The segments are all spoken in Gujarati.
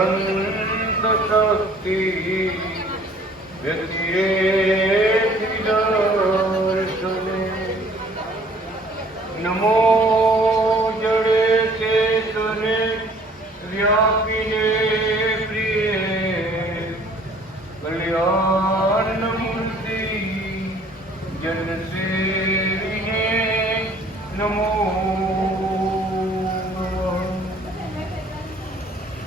અનંત શક્તિ વ્યતિરેકી દર્શને નમો જડે ચેતને વ્યાપીને પ્રિય કલ્યાણ મૂર્તિ જનસેવીને નમો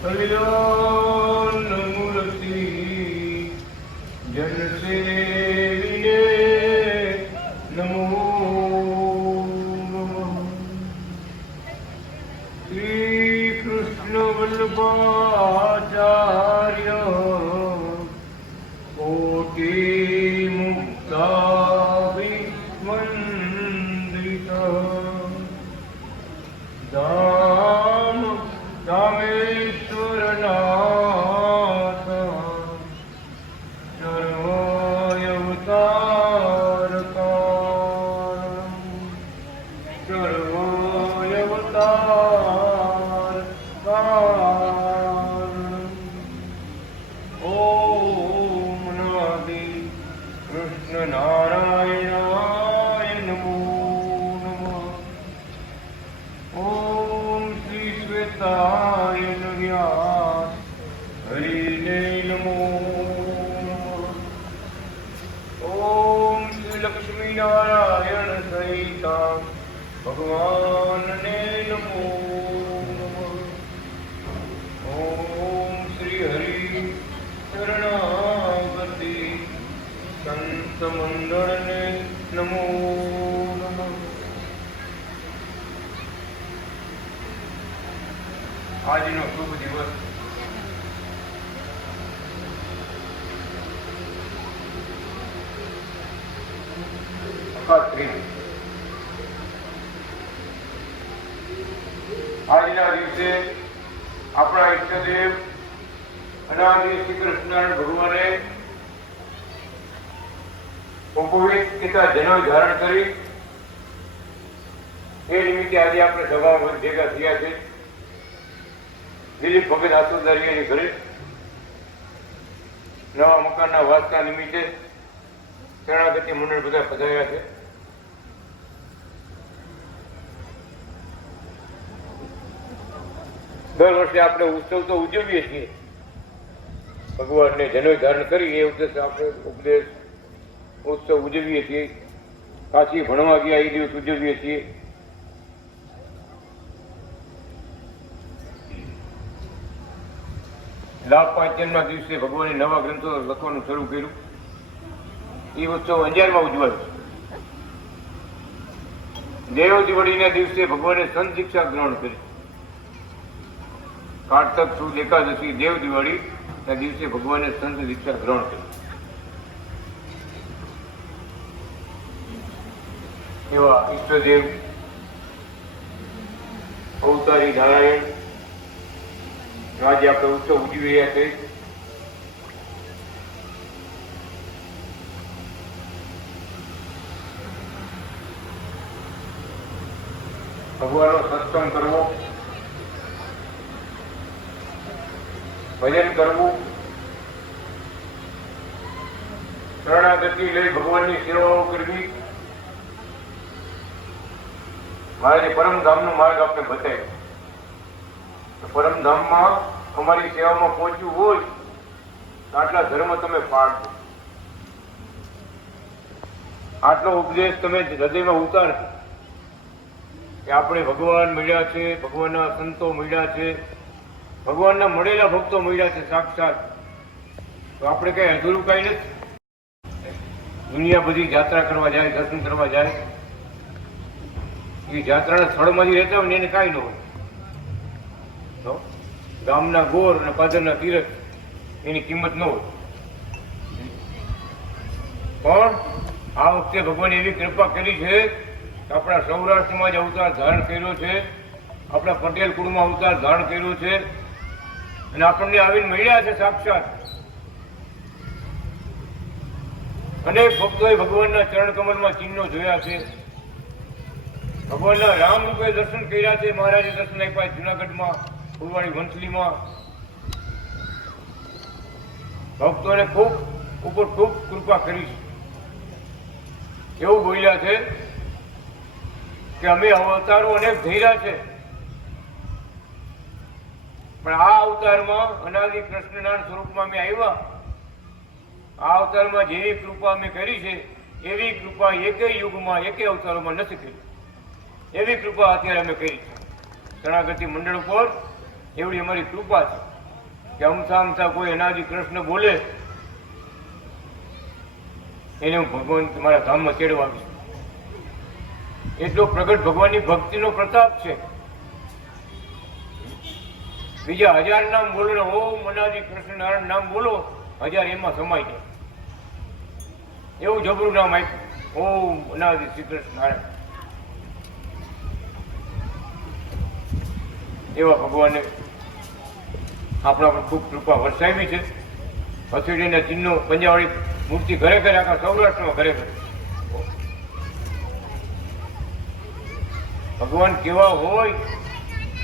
કલ્યાણ મૂર્તિ જનસેવીને નમો શ્રી કૃષ્ણ વલ્લભાચાર્ય કોટી મુક્તાભિવંદિત ધામ રામેશ્વરનાથ સર્વયવતાર ઓમ નાદિ કૃષ્ણ નારાયણાય નમો નમઃ. ઓમ શ્રી શ્વેતાય વ્યાસ હરિને નમો નમઃ. ઓમ શ્રી લક્ષ્મી નારાયણ સહિતા ભગવાનને નમો નમઃ. ઓમ શ્રી હરિ શરણાગતિ સંત મંડળને નમો નમઃ. આજનો શુભ દિવસ આજના દિવસે આપણા ઈષ્ટદેવ અનાદિ શ્રી કૃષ્ણ ભગવાને ઉપવિત પિતા જનોય ધારણ કરી એ નિમિત્તે આજે આપણે સભામાં ભેગા થયા છે. દિલીપ ભગત આસુદારીયાની ઘરે નવા મકાનના વાસતા નિમિત્તે શરણાગતિ મંડળ બધા પધાર્યા છે. દર વર્ષે આપણે ઉત્સવ તો ઉજવીએ છીએ. ભગવાનને જનોય ધારણ કરી એ ઉદ્દેશ આપણે ઉપદેશ ઉત્સવ ઉજવીએ છીએ. કાશી ભણવા ગયા એ દિવસ ઉજવીએ છીએ. લાભ પાંચમના દિવસે ભગવાનને નવા ગ્રંથો લખવાનું શરૂ કર્યું. એ ઉત્સવ અંજારમાં ઉજવાયો. દેવ દિવાળીના દિવસે ભગવાને સંત દીક્ષા ગ્રહણ કરી. કારતક સુદ એકાદશી દેવ દિવાળી ના દિવસે ભગવાને સંત દીક્ષા ગ્રહણ કરી. એવા ઈષ્ટદેવ અવતારી નારાયણ આજે આપણે ઉત્સવ ઉજવી રહ્યા છીએ. ભગવાનનો સત્સંગ કરવો, ભજન કરવું, શરણાગતિ લઈ ભગવાનની સેવાઓ કરવી, મહારાજે પરમધામનો માર્ગ આપણે બતાવ્યો. પરમધામમાં અમારી સેવામાં પહોંચવું હોય તો આટલા ધર્મ તમે પાળજો, આટલો ઉપદેશ તમે હૃદયમાં ઉતારજો કે આપણે ભગવાન મળ્યા છે, ભગવાનના સંતો મળ્યા છે, ભગવાનના મળેલા ભક્તો મળ્યા છે સાક્ષાત. તો આપણે કઈ અધૂરું કઈ નથી. દુનિયા બધી યાત્રા કરવા જાય, દર્શન કરવા જાય, એ યાત્રાના સ્થળમાંથી રહેતા હોય ને એને કાંઈ ન હોય. ગામના ગોર અને પાદરના તીરથ એની કિંમત ન હોય. પણ આ વખતે ભગવાન એવી કૃપા કરી છે કે આપણા સૌરાષ્ટ્રમાં જ અવતાર ધારણ કર્યો છે, આપણા પટેલ કુળમાં અવતાર ધારણ કર્યો છે અને આપણને આવીને મળ્યા છે સાક્ષાત. અનેક ભક્તોએ ભગવાનના ચરણ કમલમાં ચિહ્નો જોયા છે, ભગવાનના રામ રૂપે દર્શન કર્યા છે. મહારાજે દર્શન આપ્યા જુનાગઢમાં, ફુલવાડી વંથલીમાં, ભક્તોને ખૂબ ઉપર ખૂબ કૃપા કરી છે. એવું બોલ્યા છે કે અમે અવતારો અનેક ધર્યા છે, પણ આ અવતારમાં અનાદિ કૃષ્ણના સ્વરૂપમાં અમે આવ્યા. આ અવતારમાં જેવી કૃપા અમે કરી છે એવી કૃપા એકેય યુગમાં એકેય અવતારોમાં નથી કરી. એવી કૃપા અત્યારે અમે કરી છે શરણાગતિ મંડળ ઉપર. એવડી અમારી કૃપા છે કે અમથા કોઈ અનાદિ કૃષ્ણ બોલે એને હું ભગવાન તમારા ધામમાં તેડવા આવીશ. એટલો પ્રગટ ભગવાનની ભક્તિનો પ્રતાપ છે. બીજા 1000 નામ બોલો ને ઓમ અનાદિ કૃષ્ણ નારાયણ નામ બોલો, 1000 એમાં સમાઈ જાય. એવું જબરું નામ આપ્યું, ઓમ અનાદિ શ્રી કૃષ્ણ નારાયણ. એવા ભગવાને આપણા પર ખૂબ કૃપા વરસાવી છે. હથેળીના ચિહ્નો પંજાવાળી મૂર્તિ ઘરે ઘરે, આખા સૌરાષ્ટ્રમાં ઘરે ઘરે. ભગવાન કેવા હોય,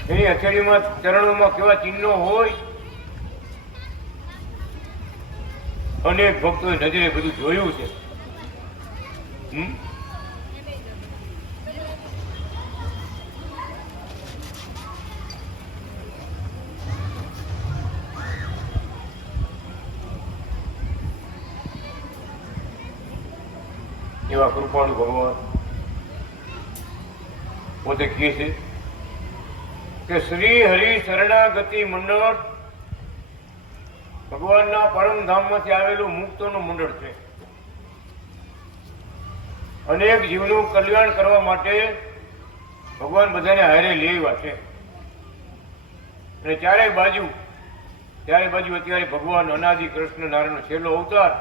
એની હથેળીમાં ચરણોમાં કેવા ચિહ્નો હોય. અનેક ભક્તોએ નજરે બધું જોયું છે. એવા કૃપાળુ ભગવાન પોતે કહે છે કે શ્રી હરિ શરણાગતિ મંડળ ભગવાનના પરમધામમાંથી આવેલું મુક્તોનું મંડળ છે. અનેક જીવનું કલ્યાણ કરવા માટે ભગવાન બધાને હારે લેવા છે. અને ચારે બાજુ અત્યારે ભગવાન અનાદિ કૃષ્ણ નારાયણનો છેલ્લો અવતાર,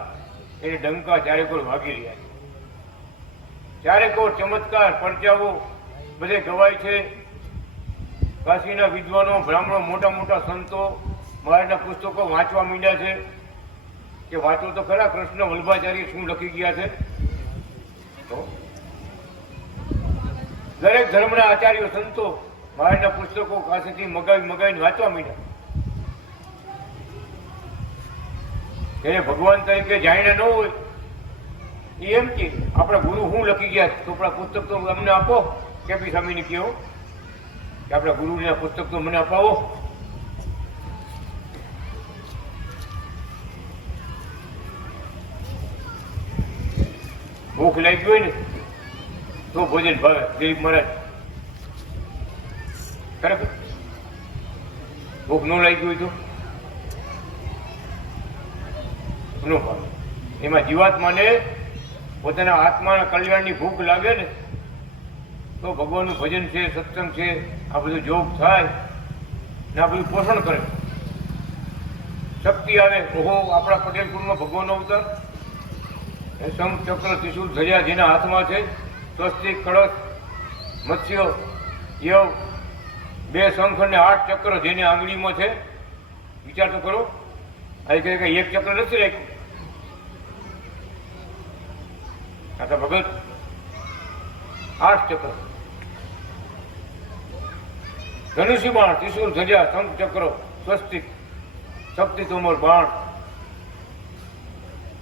એને ડંકા ચારે કોઈ વાગી રહ્યા છે. ચારે કોઈ ચમત્કાર પરચાઓ બધે ગવાય છે. કાશીના વિદ્વાનો, બ્રાહ્મણો, મોટા મોટા સંતો મહારાજના પુસ્તકો વાંચવા માંડ્યા છે કે વાંચો તો ખરા કૃષ્ણ વલ્લભાચાર્ય શું લખી ગયા છે. દરેક ધર્મના આચાર્યો સંતો મહારાજના પુસ્તકો કાશીથી મગાવીને વાંચવા માંડ્યા. એને ભગવાન તરીકે જાણ્યા ન હોય એમ કે આપણા ગુરુ શું લખી ગયા તો આપણા પુસ્તક તો અમને આપો. કેપી સ્વામીને કહો કે આપણા ગુરુના પુસ્તક તો મને અપાવો. ભૂખ લાગી હોય ને તો ભોજન ભાવે. ગરીબ મહારાજ ખરેખર ભૂખ ન લાગી હોય તો ન ભાવે. એમાં જીવાત્માને પોતાના આત્માના કલ્યાણની ભૂખ લાગે ને તો ભગવાનનું ભજન છે, સત્સંગ છે, આ બધું જોગ થાય ને આ બધું પોષણ કરે. શક્તિ આવે. ઓહો, આપણા પટેલ કુળમાં ભગવાનનો અવતાર. શંખ, ચક્ર, ત્રિશૂળ, ધજા જેના હાથમાં છે, સ્વસ્તિક, કળશ, મત્સ્ય, યવ, 2 શંખ અને 8 ચક્ર જેને આંગળીમાં છે. વિચાર તો કરો. આ કહે કે એક ચક્ર નથી રાખ્યું. આ તો ભગત 8 ચક્ર. ધનુષ્ય બાણ, ત્રિશૂળ, ધજા, શંખ, ચક્ર, સ્વસ્તિક, શક્તિ તોમર બાણ.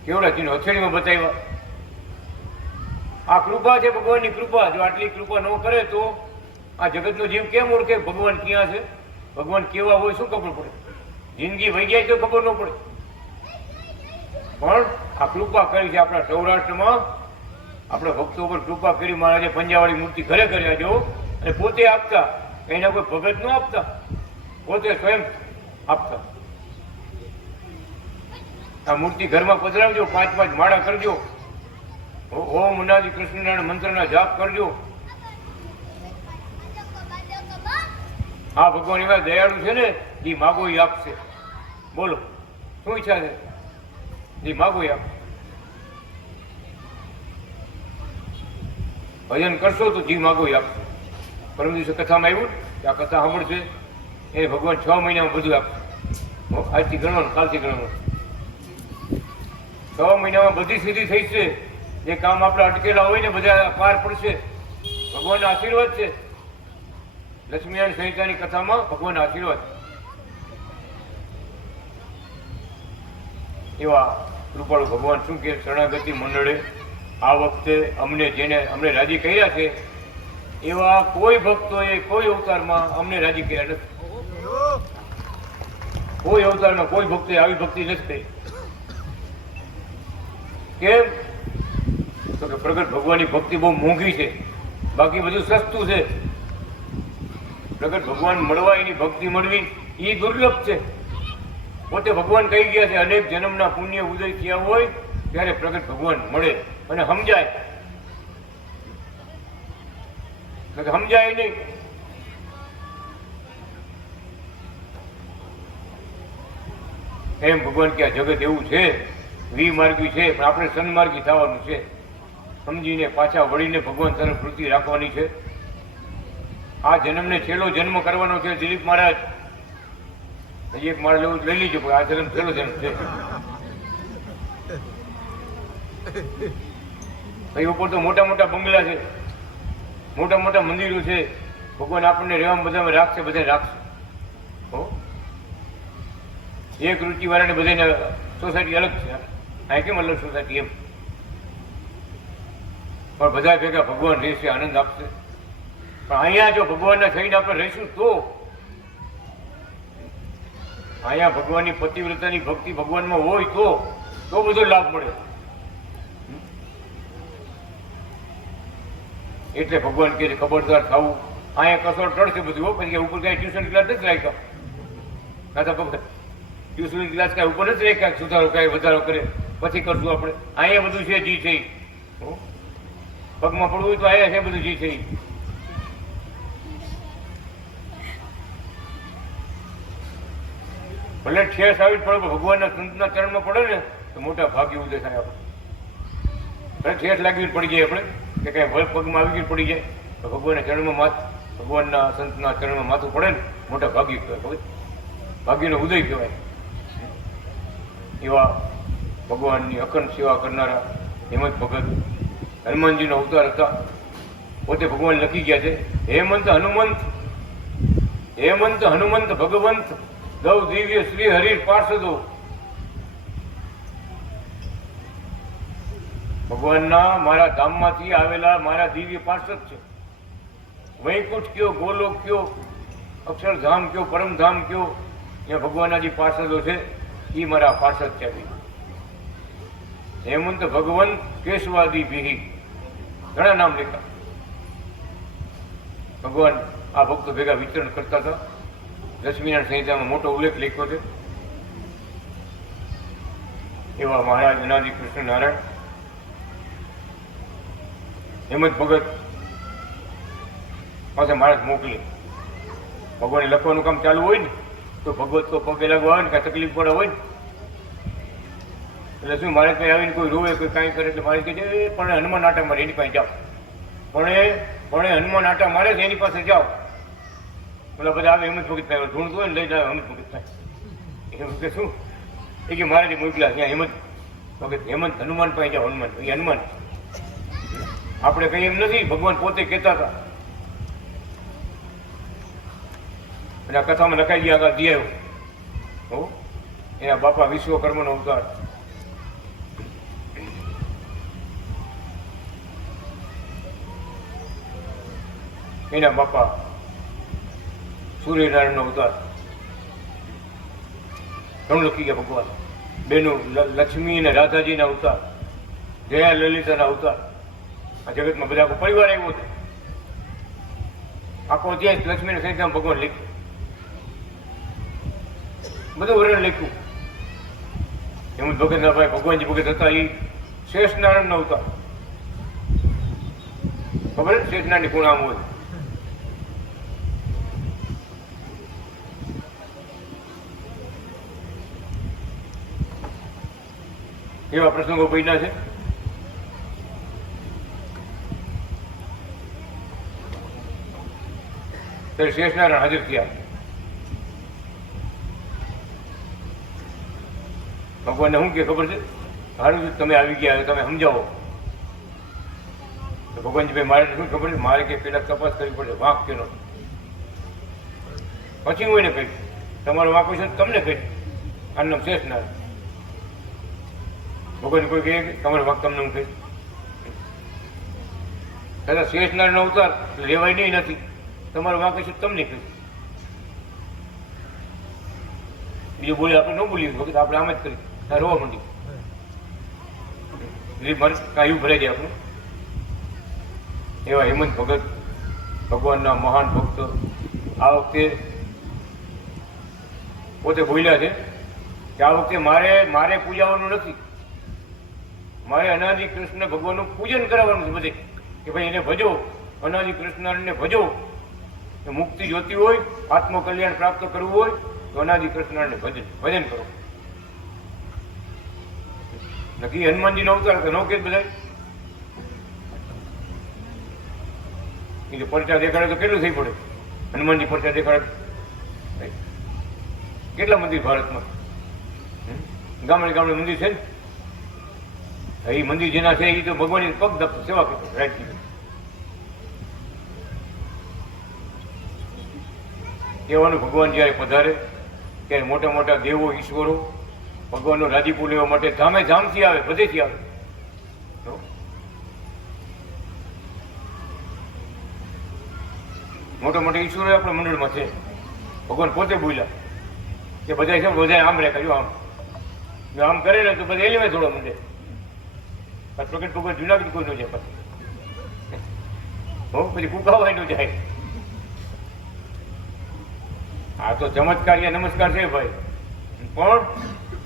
કેવડા ચિહ્નો હથેળીમાં બતાવ્યા. આ કૃપા છે, ભગવાનની કૃપા. જો આટલી કૃપા ન કરે તો આ જગતનો જીવ કેમ ઓળખે ભગવાન ક્યાં છે, ભગવાન કેવા હોય, શું ખબર પડે? જિંદગી વહી જાય તો ખબર ન પડે. પણ આ કૃપા કરી છે આપણા સૌરાષ્ટ્રમાં. આપણે ભક્તો પર કૃપા કરી. મહારાજે પંજાવાળી મૂર્તિ ઘરે કર્યા જો, અને પોતે આપતા. એના કોઈ ભગત ન આપતા, પોતે સ્વયં આપતા. આ મૂર્તિ ઘરમાં પધરાવજો, 5 માળા કરજો, ઓમ અનાદિ કૃષ્ણનારાયણ મંત્રના જાપ કરજો. આ ભગવાન એવા દયાળુ છે ને, જે માગો એ આપશે. બોલો શું ઈચ્છા છે? જે માગો એ આપશે. ભજન કરશો તો જી માગો એ આપશે. પરમ દિવસે કથામાં આવ્યું કે આ કથા સાંભળશે એને ભગવાન 6 મહિનામાં બધું આપશે. આજથી ગણવાનું, કાલથી ગણવાનું. 6 મહિનામાં બધી સિદ્ધિ થઈ છે. જે કામ આપણે અટકેલા હોય ને બધા પાર પડશે. ભગવાનના આશીર્વાદ છે. લક્ષ્મીનારાયણ સંહિતાની કથામાં ભગવાનના આશીર્વાદ. એવા કૃપાળુ ભગવાન શું કે શરણાગતિ મંડળે આ વખતે અમને રાજી કર્યા છે એવા કોઈ ભક્તોએ કોઈ અવતારમાં અમને રાજી કર્યા નથી. કોઈ અવતારમાં કોઈ ભક્તોએ આવી ભક્તિ નથી થઈ. કેમ? તો કે પ્રગટ ભગવાનની ભક્તિ બહુ મોંઘી છે, બાકી બધું સસ્તું છે. પ્રગટ ભગવાન મળવા, એની ભક્તિ મળવી એ દુર્લભ છે. પોતે ભગવાન કહી ગયા છે અનેક જન્મના પુણ્ય ઉદય થયા હોય ત્યારે પ્રગટ ભગવાન મળે અને સમજાય. સમજાય નહીં. એમ ભગવાન કે આ જગત એવું છે, વિમાર્ગી છે, પણ આપણે સન્માર્ગી થવાનું છે. સમજીને પાછા વળીને ભગવાન તરફ વૃત્તિ રાખવાની છે. આ જન્મને છેલ્લો જન્મ કરવાનો છે. દિલીપ મહારાજ હજી એક મારે લેવું લઈ લીધું, આ જન્મ છેલ્લો જન્મ છે. અહીં ઉપર તો મોટા મોટા બંગલા છે, મોટા મોટા મંદિરો છે. ભગવાન આપણને રહેવા બધા રાખશે, બધા રાખશે. એક રુચિ વાળાને બધાને સોસાયટી અલગ છે. આ કેમ અલગ સોસાયટી એમ, પણ બધા ભેગા ભગવાન રહેશે, આનંદ આપશે. પણ અહીંયા જો ભગવાનના થઈને આપણે રહીશું તો અહીંયા ભગવાનની પતિવ્રતાની ભક્તિ ભગવાનમાં હોય તો બધો લાભ મળે. એટલે ભગવાન કહે છે ખબરદાર થવું. અહીંયા કસોટ ટળશે બધું. પછી ઉપર કઈ ટ્યુશન ક્લાસ નથી રાખ્યા, ટ્યુશન ક્લાસ કઈ ઉપર નથી રાખ્યા. સુધારો કઈ વધારો કરે પછી કરશું આપણે. અહીંયા બધું છે જી છે. પગમાં પડવું હોય તો અહીંયા છે બધું જી છે. ભલે ઠેસ આવી જ પડે, ભગવાનના સંતના ચરણમાં પડે ને તો મોટા ભાગ્ય ઉદય થાય. આપણે ભલે ઠેસ લાગી પડી જાય આપણે કે કઈ ભલે પગમાં આવી ગઈ પડી જાય તો ભગવાનના ચરણમાં ભગવાનના સંતના ચરણમાં માથું પડે ને મોટા ભાગ્ય કહેવાય. ભાગ્યનો ઉદય કહેવાય. એવા ભગવાનની અખંડ સેવા કરનારા હેમંત ભગત હનુમાનજીનો અવતાર હતા. પોતે ભગવાન લખી ગયા છે હેમંત હનુમંત ભગવંત દૌ દિવ્ય શ્રી હરિ પાર્ષદો. ભગવાનના મારા ધામમાંથી આવેલા મારા દિવ્ય પાર્ષદ છે. વૈકુંઠ કયો, ગોલોક કયો, અક્ષરધામ કયો, પરમધામ કયો, ત્યાં ભગવાનના જે પાર્ષદો છે એ મારા પાર્ષદ છે. હેમંત ભગવંત કેશવાદી વિહી ઘણા નામ લેખા. ભગવાન આ ભક્તો ભેગા વિચરણ કરતા હતા. લક્ષ્મીનારાયણ સંહિતામાં મોટો ઉલ્લેખ લખ્યો છે. એવા મહારાજ અનાદિ કૃષ્ણ નારાયણ હેમંત ભગત પાસે મહારાજ મોકલી. ભગવાને લખવાનું કામ ચાલુ હોય ને તો ભગવત તો પગે લાગવા આવે ને કાંઈ તકલીફ પડે હોય ને એટલે શું મારે કઈ આવીને કોઈ રોવે કોઈ કાંઈ કરે એટલે મારે કહે છે પણ હનુમાન આટા મારે એની પાસે જાઓ. પણ હનુમાન આટા મારે છે એની પાસે જાઓ. પેલા બધા આવે હેમંત ભગત થાય ઢૂંઢતું હોય ને લઈ જાય હેમંત ભગત થાય. એમ કે શું એ કે મારે જે મોકલા ત્યાં હેમંત ભગત હનુમાન પાસે જાઓ. હનુમાન એ હનુમાન આપણે કઈ એમ નથી, ભગવાન પોતે કહેતા હતા. અને આ કથામાં લખાઈ ગયા આગળ દિયાયો એના બાપા વિશ્વકર્માનો અવતાર. એના બાપા સૂર્યનારાયણનો અવતાર. ઘણું લખી ગયા ભગવાન. બેનું લક્ષ્મી અને રાધાજીના અવતાર, જયા લલિતાના અવતાર. આ જગતમાં બધા આખો પરિવાર આવ્યો હતો. આખો ત્યાં લક્ષ્મીને સંહિતામાં ભગવાન લખ્યું, બધું વર્ણન લખ્યું. હેમંત ભગતના ભાઈ ભગવાનજી ભગત હતા એ શેષનારાયણનો અવતાર. ખબર છે શેષનારાયણની કોણ આમ હોય. એવા પ્રસંગો બન્યા છે. ત્યારે શેષનારાયણ હાજર થયા. ભગવાનને શું કે ખબર છે, સારું તમે આવી ગયા તમે સમજાવો. તો ભગવાનજી ભાઈ મારે શું ખબર છે, મારે કે પેલા તપાસ કરવી પડે વાંક કેનો, પછી હું એને કહીશ તમારો વાંક હોય છે તમને કહીશ. આનું નામ શેષનારાયણ. ભગવાન કોઈ કહે તમારે વાક તમને હું કહીશ? દાદા શેષનારાયણનો અવતાર લેવાય નહીં નથી, તમારો વાંક હશે તમને કહીશ. બીજું બોલે આપણે ન બોલીએ વખત આપણે આમ જ કરી ત્યાં રોવા માંડી કાયું ભરાઈ જાય આપણું. એવા હેમંત ભગત ભગવાનના મહાન ભક્ત આ વખતે પોતે બોલ્યા છે કે આ વખતે મારે પૂજાવાનું નથી, મારે અનાદિ કૃષ્ણ ભગવાનનું પૂજન કરાવવાનું છે બધે, કે ભાઈ એને ભજો, અનાદિ કૃષ્ણને ભજો. મુક્તિ જોતી હોય, આત્મકલ્યાણ પ્રાપ્ત કરવું હોય તો અનાદિ કૃષ્ણને ભજન કરો. નક્કી હનુમાનજીનો અવતાર તો નો કે બધા પરચા દેખાડે તો કેટલું થઈ પડે? હનુમાનજી પરચા દેખાડે કેટલા મંદિર ભારતમાં, ગામડે ગામડે મંદિર છે ને. એ મંદિર જેના છે એ તો ભગવાનની પગ સેવા કરતો રાજજી. કહેવાનું ભગવાન જયારે પધારે ત્યારે મોટા મોટા દેવો ઈશ્વરો ભગવાનનો રાજીપો લેવા માટે ધામે ધામથી આવે, બધેથી આવે. મોટા મોટા ઈશ્વરો આપણા મંડળમાં છે. ભગવાન પોતે બોલ્યા કે બધા છે બધા આમ રે કર્યું, આમ આમ કરે ને તો બધા એલિમે થોડો મંડે. પ્રગટ ભગવાન જુનાગઢ કોઈ ન જાય પછી હો, પછી કુકાવાય ન જાય. આ તો ચમત્કારીય નમસ્કાર છે ભાઈ. પણ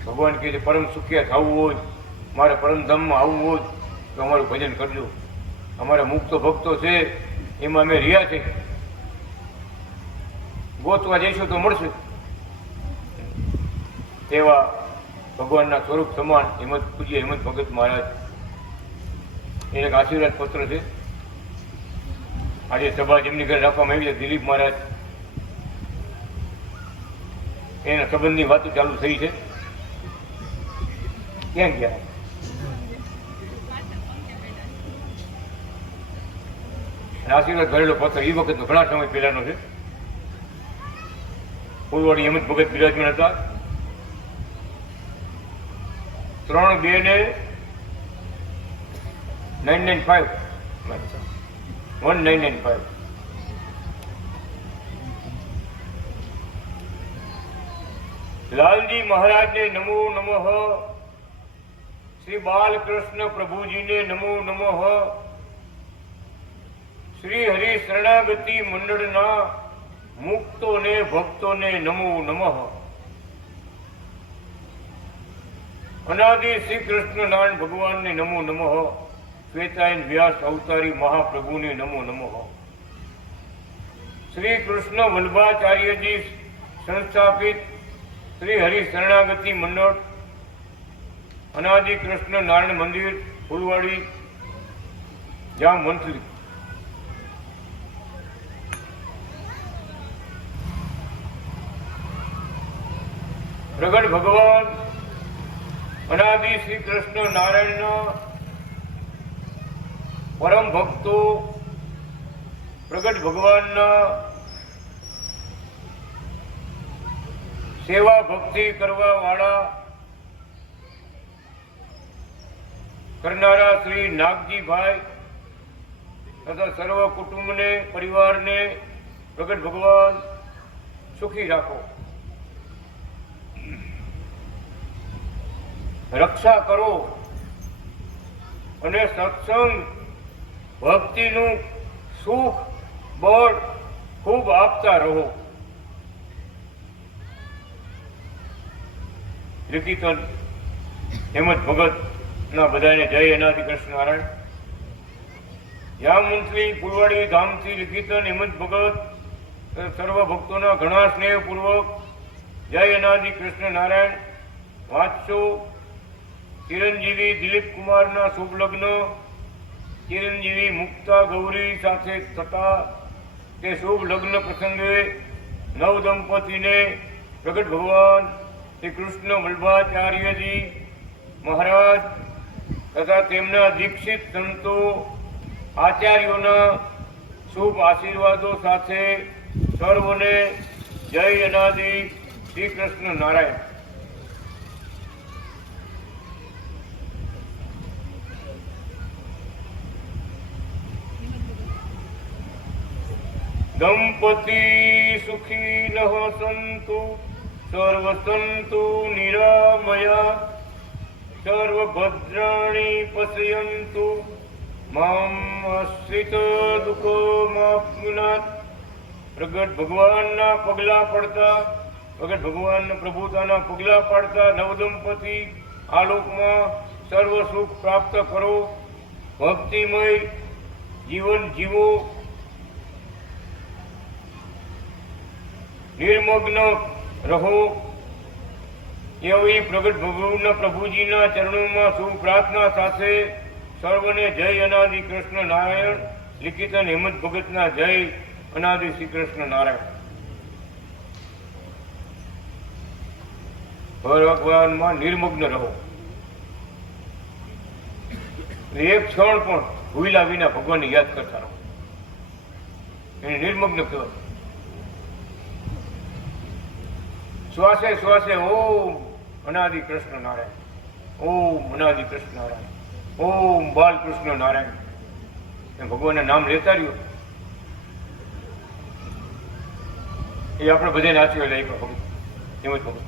ભગવાન કહે છે પરમ સુખિયા થવું હોય, મારે પરમધામમાં આવવું હોય તો અમારું ભજન કરજો. અમારા મુક્ત ભક્તો છે એમાં અમે રહ્યા છે, ગોતવા જઈશું તો મળશે. તેવા ભગવાનના સ્વરૂપ સમાન પૂજ્ય હેમંત ભગત મહારાજ એને એક આશીર્વાદ પત્ર છે. આજે સભા જેમની ઘરે રાખવામાં આવી છે દિલીપ મહારાજ, એના સંબંધની વાતો ચાલુ થઈ છે. ક્યાં ગયા? આશીર્વાદ ભરેલો પત્ર એ વખતનો ઘણા સમય પહેલાનો છે. ફૂલવાડી હેમંત ભગત બિરાજમાન હતા. 3/2/1995 લાલજી મહારાજને નમો નમઃ, શ્રી બાલકૃષ્ણ પ્રભુજીને નમો નમઃ, શ્રી હરિ શરણાગતિ મંડળના મુક્તોને ભક્તોને નમો નમઃ, અનાદિ શ્રી કૃષ્ણ નારાયણ ભગવાનને નમો નમઃ, શ્વેતાયન વ્યાસ અવતારી મહાપ્રભુને નમો નમઃ, શ્રી કૃષ્ણ વલ્લભાચાર્યજી સંસ્થાપિત શ્રી હરિ શરણાગતિ મંડળ અનાદિ કૃષ્ણ નારાયણ મંદિર ફૂલવાડી જામ વંથલી. પ્રગટ ભગવાન અનાદિ શ્રી કૃષ્ણ નારાયણના પરમ ભક્તો, પ્રગટ ભગવાનના સેવા ભક્તિ કરવા વાળા કરનારા શ્રી નાગજીભાઈ તથા સર્વ કુટુંબને પરિવારને પ્રગટ ભગવાન સુખી રાખો, રક્ષા કરો અને સત્સંગ ભક્તિનું સુખ બળ ખૂબ આપતા રહો. લિખિતન હેમંત ભગત ના બધાને જય અનાદિ કૃષ્ણ નારાયણ. યામ મંથલી ફૂલવાડી ધામથી લિખિતન હેમંત ભગત સર્વ ભક્તોના ઘણા સ્નેહપૂર્વક જય અનાદિ કૃષ્ણ નારાયણ વાંચશો. ચિરંજીવી દિલીપ કુમારના શુભ લગ્ન ચિરંજીવી મુક્તા ગૌરી સાથે થતા તે શુભ લગ્ન પ્રસંગે નવ દંપતીને પ્રગટ ભગવાન શ્રી કૃષ્ણ વલ્લભાચાર્યજી મહારાજ તથા તેમના દીક્ષિત સંતો આચાર્યોના શુભ આશીર્વાદો સાથે સર્વને જય અનાદિ શ્રી કૃષ્ણ નારાયણ. દંપતી સુખીનઃ સંતુ સર્વસંતુ નિરામયા સર્વભદ્રાણી પશ્યન્તુ મામ આશ્રિત દુઃખમાપ્નુનાથ. પ્રગટ ભગવાનના પગલા પડતા, પ્રગટ ભગવાનના પ્રભુતાના પગલા પાડતા નવદંપતિ આલોકમાં સર્વ સુખ પ્રાપ્ત કરો, ભક્તિમય જીવન જીવો, નિર્મગ્ન રહો એવી પ્રગટ ભગવાનના પ્રભુજીના ચરણોમાં શુભ પ્રાર્થના સાથે સર્વને જય અનાદિ કૃષ્ણ નારાયણ. લિખિતન હેમંત ભગતના જય અનાદિ શ્રી કૃષ્ણ નારાયણ. ભગવાનમાં નિર્મગ્ન રહો. એક ક્ષણ પણ ભૂલ્યા વિના ભગવાનને યાદ કરતા રહો. એને નિર્મગ્ન કહેવાય. શ્વાસે શ્વાસે ઓમ અનાદિ કૃષ્ણ નારાયણ, ઓમ અનાદિ કૃષ્ણ નારાયણ, ઓમ બાલકૃષ્ણ નારાયણ એ ભગવાનના નામ લેતા રહ્યો. એ આપણે બધાને આશીર્વાદ આપ્યા ભગત એમ જ ભગત.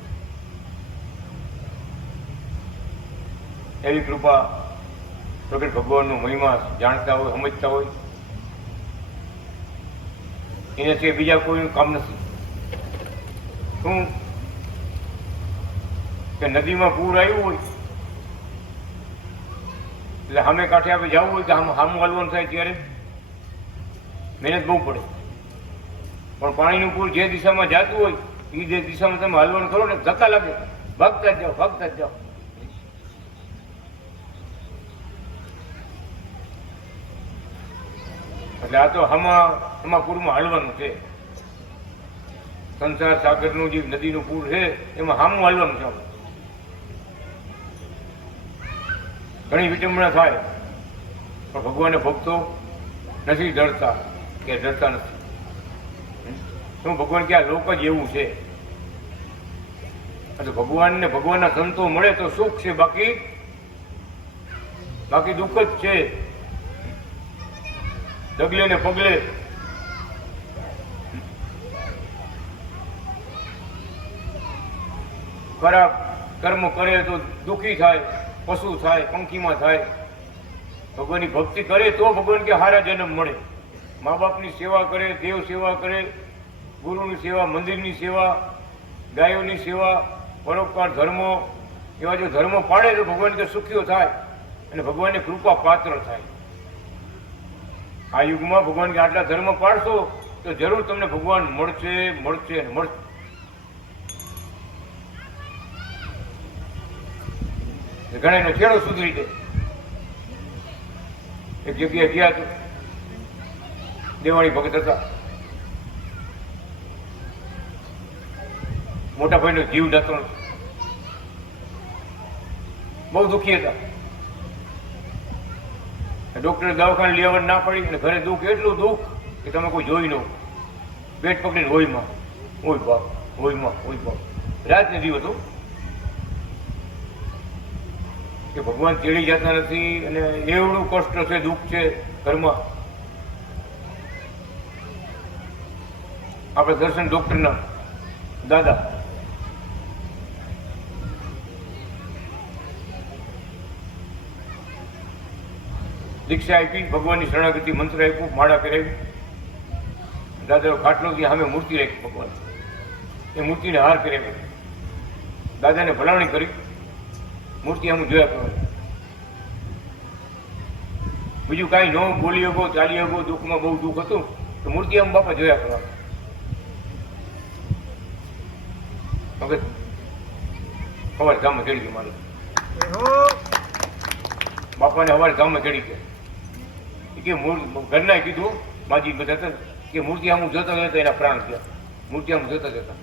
એવી કૃપા પ્રગટ ભગવાનનો મહિમા જાણતા હોય, સમજતા હોય, એનાથી બીજા કોઈનું કામ નથી. શું કે નદીમાં પૂર આવ્યું હોય એટલે સામે કાંઠે આપણે જવું હોય તો સામું હાલવાનું થાય ત્યારે મહેનત બહુ પડે. પણ પાણીનું પૂર જે દિશામાં જતું હોય એ જે દિશામાં તમે હાલવાનું કરો ને ધક્કા લાગે, ભાગતા જ જાઓ, ભાગતા જ જાઓ. એટલે આ તો હમા પૂરમાં હાલવાનું છે. સંસાર સાગરનું જે નદીનું પૂર છે એમાં હામું હાલવાનું છે. ઘણી વિટંબણા થાય પણ ભગવાનને ભક્તો નથી ડરતા કે ડરતા નથી. શું ભગવાન કે આ લોક જ એવું છે. ભગવાનને ભગવાનના સંતો મળે તો સુખ છે, બાકી દુઃખ જ છે. ડગલે ને પગલે ખરાબ કર્મ કરે તો દુઃખી થાય, પશુ થાય, પંખીમાં થાય. ભગવાનની ભક્તિ કરે તો ભગવાન કે હારા જન્મ મળે. મા બાપની સેવા કરે, દેવ સેવા કરે, ગુરુની સેવા, મંદિરની સેવા, ગાયોની સેવા, પરોપકાર ધર્મો, એવા જો ધર્મો પાડે તો ભગવાન કે સુખીઓ થાય અને ભગવાનની કૃપા પાત્ર થાય. આ યુગમાં ભગવાન કે આટલા ધર્મ પાડશો તો જરૂર તમને ભગવાન મળશે, મળશે અને મળશે. ઘણા છેડો સુધરી જાય. એક જગ્યાએ ગયા તો દેવાળી ભગત હતા, મોટા ભાઈનો જીવ જતો નથી, બહુ દુઃખી હતા. ડોક્ટરે દવાખાને લઈ આવવા ના પડી અને ઘરે દુઃખ, એટલું દુઃખ કે તમે કોઈ જોઈ ન. પેટ પકડીને હોયમાં, હોય બાપ, હોયમાં, હોય બાપ, રાત ને દિવસ હતું કે ભગવાન તેડી જતા નથી અને એવડું કષ્ટ છે, દુઃખ છે ઘરમાં. આપણે દર્શન ડોક્ટરના દાદા દીક્ષા આપી, ભગવાનની શરણાગતિ મંત્ર આપ્યું, માળા પહેરાવી, દાદા ખાટલો થી સામે મૂર્તિ રાખી ભગવાન, એ મૂર્તિને હાર પહેરાવી, દાદાને ભલામણી કરી, મૂર્તિ આમ જોયા કરવાની. બીજું કાંઈ ન બોલી શકો, ચાલી શકો, દુઃખમાં બહુ દુઃખ હતું તો મૂર્તિ આમ બાપા જોયા કરવાનું. હવે સવારે ગામમાં ચડી ગયું મારે, બાપાને સવારે ગામમાં ચડી ગયા કે ઘરના કીધું, માજી બધા હતા કે મૂર્તિ આમ જોતા જતા એના પ્રાણ થયા. મૂર્તિ આમ જોતા જતા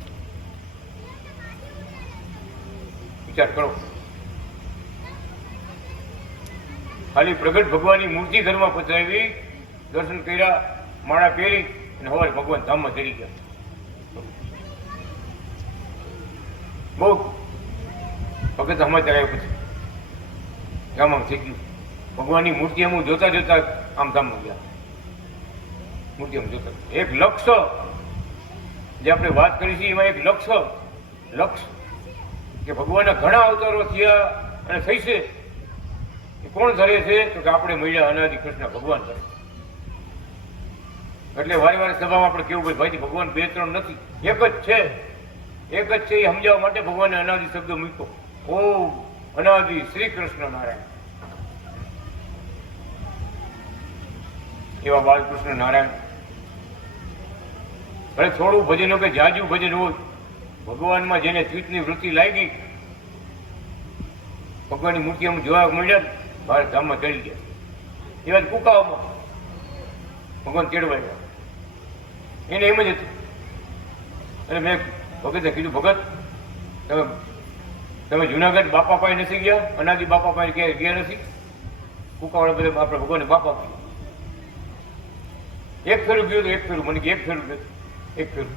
વિચાર કરો. ખાલી પ્રગટ ભગવાનની મૂર્તિ ઘરમાં પધરાવી, દર્શન કર્યા, માળા પહેરી અને સવારે ભગવાન ધામમાં ચડી ગયા. બહુ ભગત સમાચાર આવ્યો પછી ગામમાં થઈ ગયું. ભગવાનની મૂર્તિ આમ જોતા જોતા આમ ધામમાં ગયા. મૂર્તિ અમે જોતા. એક લક્ષ્ય જે આપણે વાત કરી છે એમાં એક લક્ષ્ય કે ભગવાનના ઘણા અવતારો થયા અને થઈ છે. એ કોણ ધરે છે તો કે આપણે મળ્યા અનાદિ કૃષ્ણ ભગવાન ધરે. એટલે વારે વારે સભામાં આપણે કેવું ભાઈ ભગવાન બે ત્રણ નથી, એક જ છે. એ સમજાવવા માટે ભગવાને અનાદિ શબ્દ મૂક્યો. ઓમ અનાદિ શ્રી કૃષ્ણ નારાયણ. એવા બાલકૃષ્ણ નારાયણ. ભલે થોડું ભજન હોય કે જાજુ ભજન હોય, ભગવાનમાં જેને ચિત્તની વૃત્તિ લાગી, ભગવાનની મૂર્તિ અમને જોવા મળ્યા, બહાર ધામમાં ચડી ગયા. એવા જ કુકાઓમાં ભગવાન તેડવા ગયા. એને એમ જ હતું. અને મેં ભગતને કીધું, ભગત તમે જુનાગઢ બાપા પાસે નથી ગયા? અનાદિ બાપા પાસે ગયા નથી? કુકાવાળા બધા આપણે ભગવાનને બાપા કહ્યું. એક ફેરું ગયું તો એક ફેરું મને એક ફેરું ગયું એક ફેરું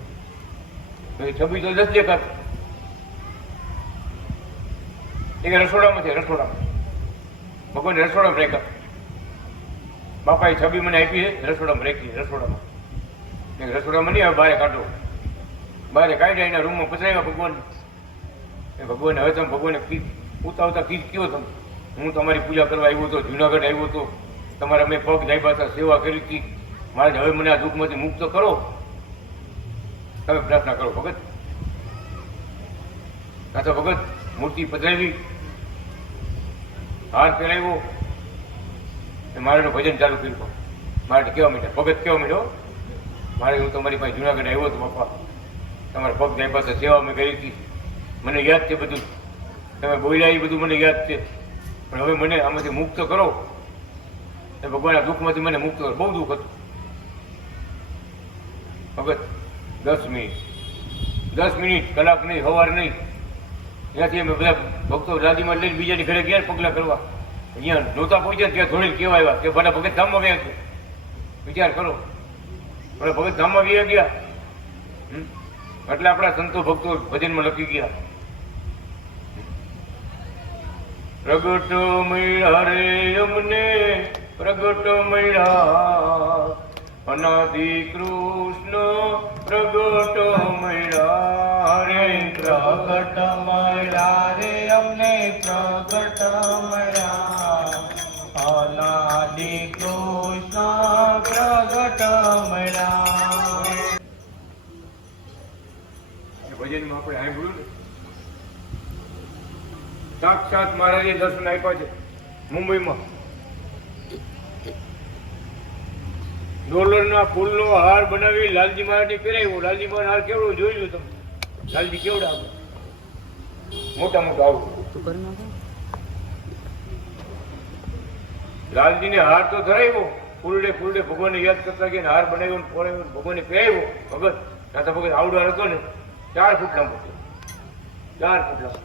26 તો 10 દેખાતું. એક રસોડામાં છે, રસોડામાં ભગવાન રસોડામાં રાખ્યા. બાપાએ છબી મને આપી છે, રસોડામાં રાખી. રસોડામાં નહીં, હવે બહાર કાઢો. બહાર કાઢ્યા, એના રૂમમાં પધરાવ્યા ભગવાન. ભગવાન હવે તમે ભગવાને ઉતાવતા કીધ કયો તમે? હું તમારી પૂજા કરવા આવ્યો હતો, જુનાગઢ આવ્યો હતો, તમારા મેં પગ દાબ્યા હતા, સેવા કરી હતી. મારે હવે મને આ દુઃખમાંથી મુક્ત કરો. તમે પ્રાર્થના કરો ભગત. આ તો ભગત મૂર્તિ પધરાવી, હાર પહેરાવ્યો, મારે ભજન ચાલુ કર્યું. મારે કેવા માંડ્યા, ભગત કેવા માંડ્યો, મારે હું તમારી પાસે જુનાગઢ આવ્યો હતો બાપા, તમારા પગ દાબ્યા હતા, સેવા મેં કરી હતી, મને યાદ છે બધું, તમે બોલ્યા એ બધું મને યાદ છે, પણ હવે મને આમાંથી મુક્ત કરો. એ ભગવાનના દુઃખમાંથી મને મુક્ત કરો. બહુ દુઃખ હતું ભગત. 10 મિનિટ કલાક નહીં, સવાર નહીં. ત્યાંથી અમે બધા ભક્તો દાદીમાં લઈને બીજાની ઘરે ગયા પગલાં કરવા. અહીંયા નહોતા પહોંચ્યા ત્યાં ધોળીને કેવા આવ્યા કે બધા ભગત ધામમાં ગયા છે. વિચાર કરો, બધા ભગત ધામમાં વ્યા ગયા. એટલે આપણા સંતો ભક્તો ભજનમાં લખી ગયા, પ્રગટ મળ્યા રે અમને, પ્રગટ મળ્યા અનાદિ કૃષ્ણ, પ્રગટ મળ્યા રે, પ્રગટ મળ્યા રે અમને, પ્રગટ મળ્યા અનાદિ કૃષ્ણ, પ્રગટ મળ્યા. ભજનમાં આપણે સાંભળ્યું ને, સાક્ષાત મહારાજે દર્શન આપ્યા છે મુંબઈમાં. ડોલરના ફૂલનો હાર બનાવી લાલજી મહારાજને પહેરાવ્યો. લાલજી મહારાજ હાર કેવડો જોઈ લો તમે. લાલજી કેવડા આવે, મોટા મોટા આવું. લાલજીને હાર તો ધરાવ્યો, ફૂલડે ભગવાનને યાદ કરતા ગયા, હાર બનાવ્યો, ભગવાનને પહેરાવ્યો. ભગત નાથા ભગત આવડો હતો ને, 4 ફૂટ લાંબો, 4 ફૂટ લાંબો.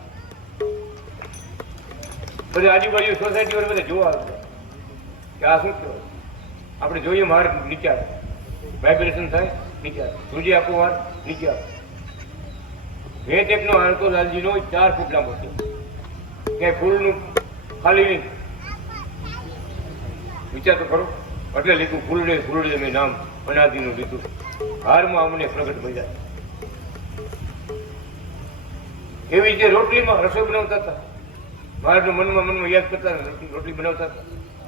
બધા આજુબાજુ સોસાયટી વાળા બધા જોવા આવે કે આ શું કહેવાય. આપણે જોઈએ માર નીચે આવે, વાઇબ્રેશન થાય, નીચે આવે. જોઈએ આખો વાર નીચે આવે. ભેટ એકનો હાર તો લાલજીનો 4 ફૂટ લાંબો છે. ક્યાંય ફૂલનું ખાલી નહીં. વિચાર તો કરો. એટલે લીધું ફૂલડે મેં નામ અનાદિનું લીધું. હારમાં અમને પ્રગટ મળ્યા. એવી રીતે રોટલીમાં રસોઈ બનાવતા હતા. મહારાજનું મનમાં યાદ કરતા રોટલી બનાવતા હતા.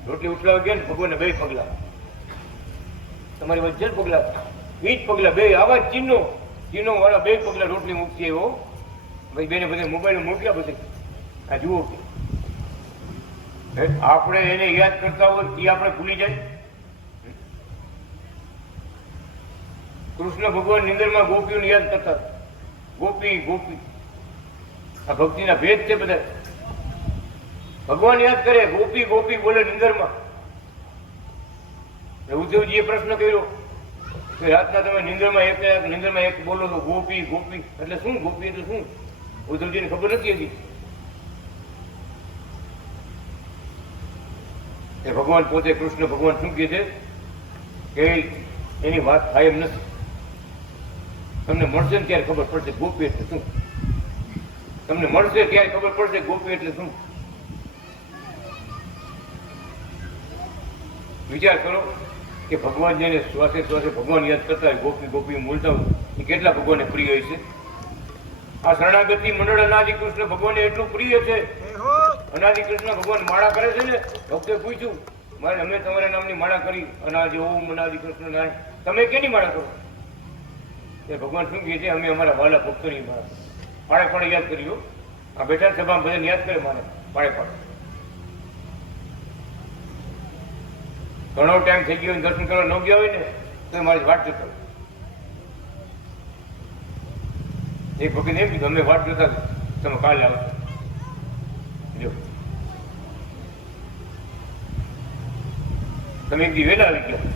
રોટલી ઉઠલાવા ગયા ને ભગવાનને 2 પગલા, તમારી વચ્ચે પગલા, 20 પગલા, 2 આવા જ ચીનો વાળા 2 પગલા રોટલી મૂકતી આવ્યો. ભાઈ બેને બધે મોબાઈલ મૂક્યા બધે. આ જુઓ કે આપણે એને યાદ કરતા હોય એ આપણે ભૂલી જાય. કૃષ્ણ ભગવાન નિંદરમાં ગોપીઓને યાદ કરતા. ગોપી આ ભક્તિના ભેદ છે બધા. ભગવાન યાદ કરે, ગોપી બોલે નિંદરમાં. ઉદ્ધવજીએ પ્રશ્ન કર્યો કે રાતના તમે નિંદરમાં એક બોલો તો ગોપી એટલે શું? ગોપી એટલે શું? ઉદ્ધવજીને ખબર નથી હતી. એ ભગવાન પોતે કૃષ્ણ ભગવાન શું કહે છે કે એની વાત થાય એમ નથી. તમને મળશે ને ત્યારે ખબર પડશે ગોપી એટલે શું. તમને મળશે ત્યારે ખબર પડશે ગોપી એટલે શું. વિચાર કરો. કે ભગવાન જેને શ્વાસે શ્વાસે ભગવાન યાદ કરતા હોય, ગોપી ગોપી બોલતા હોય, એ કેટલા ભગવાનને પ્રિય હોય છે. આ શરણાગતિ મંડળ અનાદિ કૃષ્ણ ભગવાનને એટલું પ્રિય છે. અનાદિ કૃષ્ણ ભગવાન માળા કરે છે ને, ભક્તે પૂછ્યું મારે અમે તમારા નામની માળા કરી, અનાદિ ઓમ અનાદિ કૃષ્ણ નારાયણ, તમે કેની માળા કરો? એ ભગવાન શું કહે છે, અમે અમારા વાલા ભક્તોની માળા પાડે પાડે યાદ કર્યું. આ બેઠા સભામાં બધાને યાદ કરે મારે પાડે પાડે. ઘણો ટાઈમ થઈ ગયો દર્શન કરવા ન ગયા હોય ને તો મારી વાટ જોતા હોય. એક વખત એમ કીધું અમે વાટ જોતા તમે કાલે આવશો. જો તમે એક દી વહેલા આવી ગયા,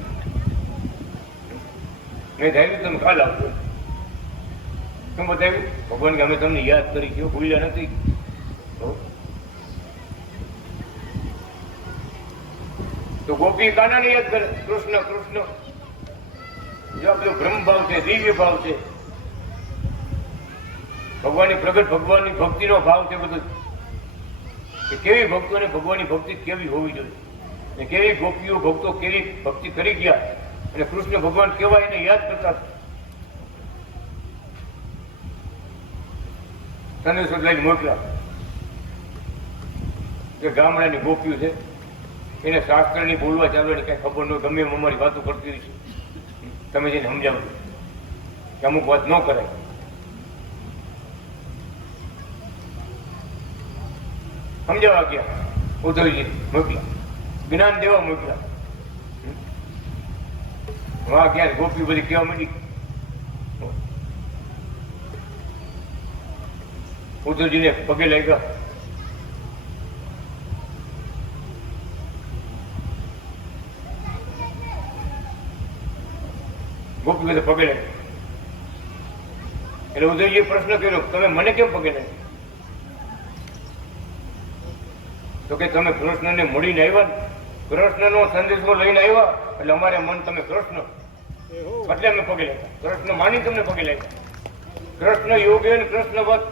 મેં ધાર્યું તમે કાલે આવશો. શું બતાવ્યું? ભગવાન કે અમે તમને યાદ કરી ગયો, ભૂલ્યા નથી. તો ગોપી કાનાને યાદ કરે, કૃષ્ણ કૃષ્ણ. જો આ બધો બ્રહ્મ ભાવ છે, દિવ્ય ભાવ છે, ભગવાનની પ્રગટ ભગવાનની ભક્તિનો ભાવ છે બધું. કે કેવી ભક્તોને ભગવાનની ભક્તિ કેવી હોવી જોઈએ, ને કેવી ગોપીઓ ભક્તો કેવી ભક્તિ કરી ગયા, અને કૃષ્ણ ભગવાન કેવા એને યાદ કરતા. સંદેશો લઈને મોકલ્યા કે ગામડાની ગોપીઓ છે, એને શાસ્ત્રની બોલવા ચાલવાની કઈ ખબર ન, ગમે એમ અમારી વાતો કરતી હોય છે, તમે જેને સમજાવો કે અમુક વાત ન કરાય. સમજાવવા ગયા, ઉદ્ધવજી મોકલ્યા, જ્ઞાન દેવા મોકલ્યા. વાહ ક્યારે ગોપી બધી કહેવા માંડી. ઉદ્ધવજીને પગે લાગ્યા. ગોપી બધે પગે લાગ્યા. એટલે ઉદ્ધવજીએ પ્રશ્ન કર્યો, તમે મને કેમ પગે લાગ્યા? તો કે તમે કૃષ્ણને મળીને આવ્યા, કૃષ્ણનો સંદેશો લઈને આવ્યા, એટલે અમારે મન તમે કૃષ્ણ એટલે અમે પગે લાગ્યા. કૃષ્ણ માની તમને પગે લાગ્યા. કૃષ્ણ યોગી અને કૃષ્ણ વત.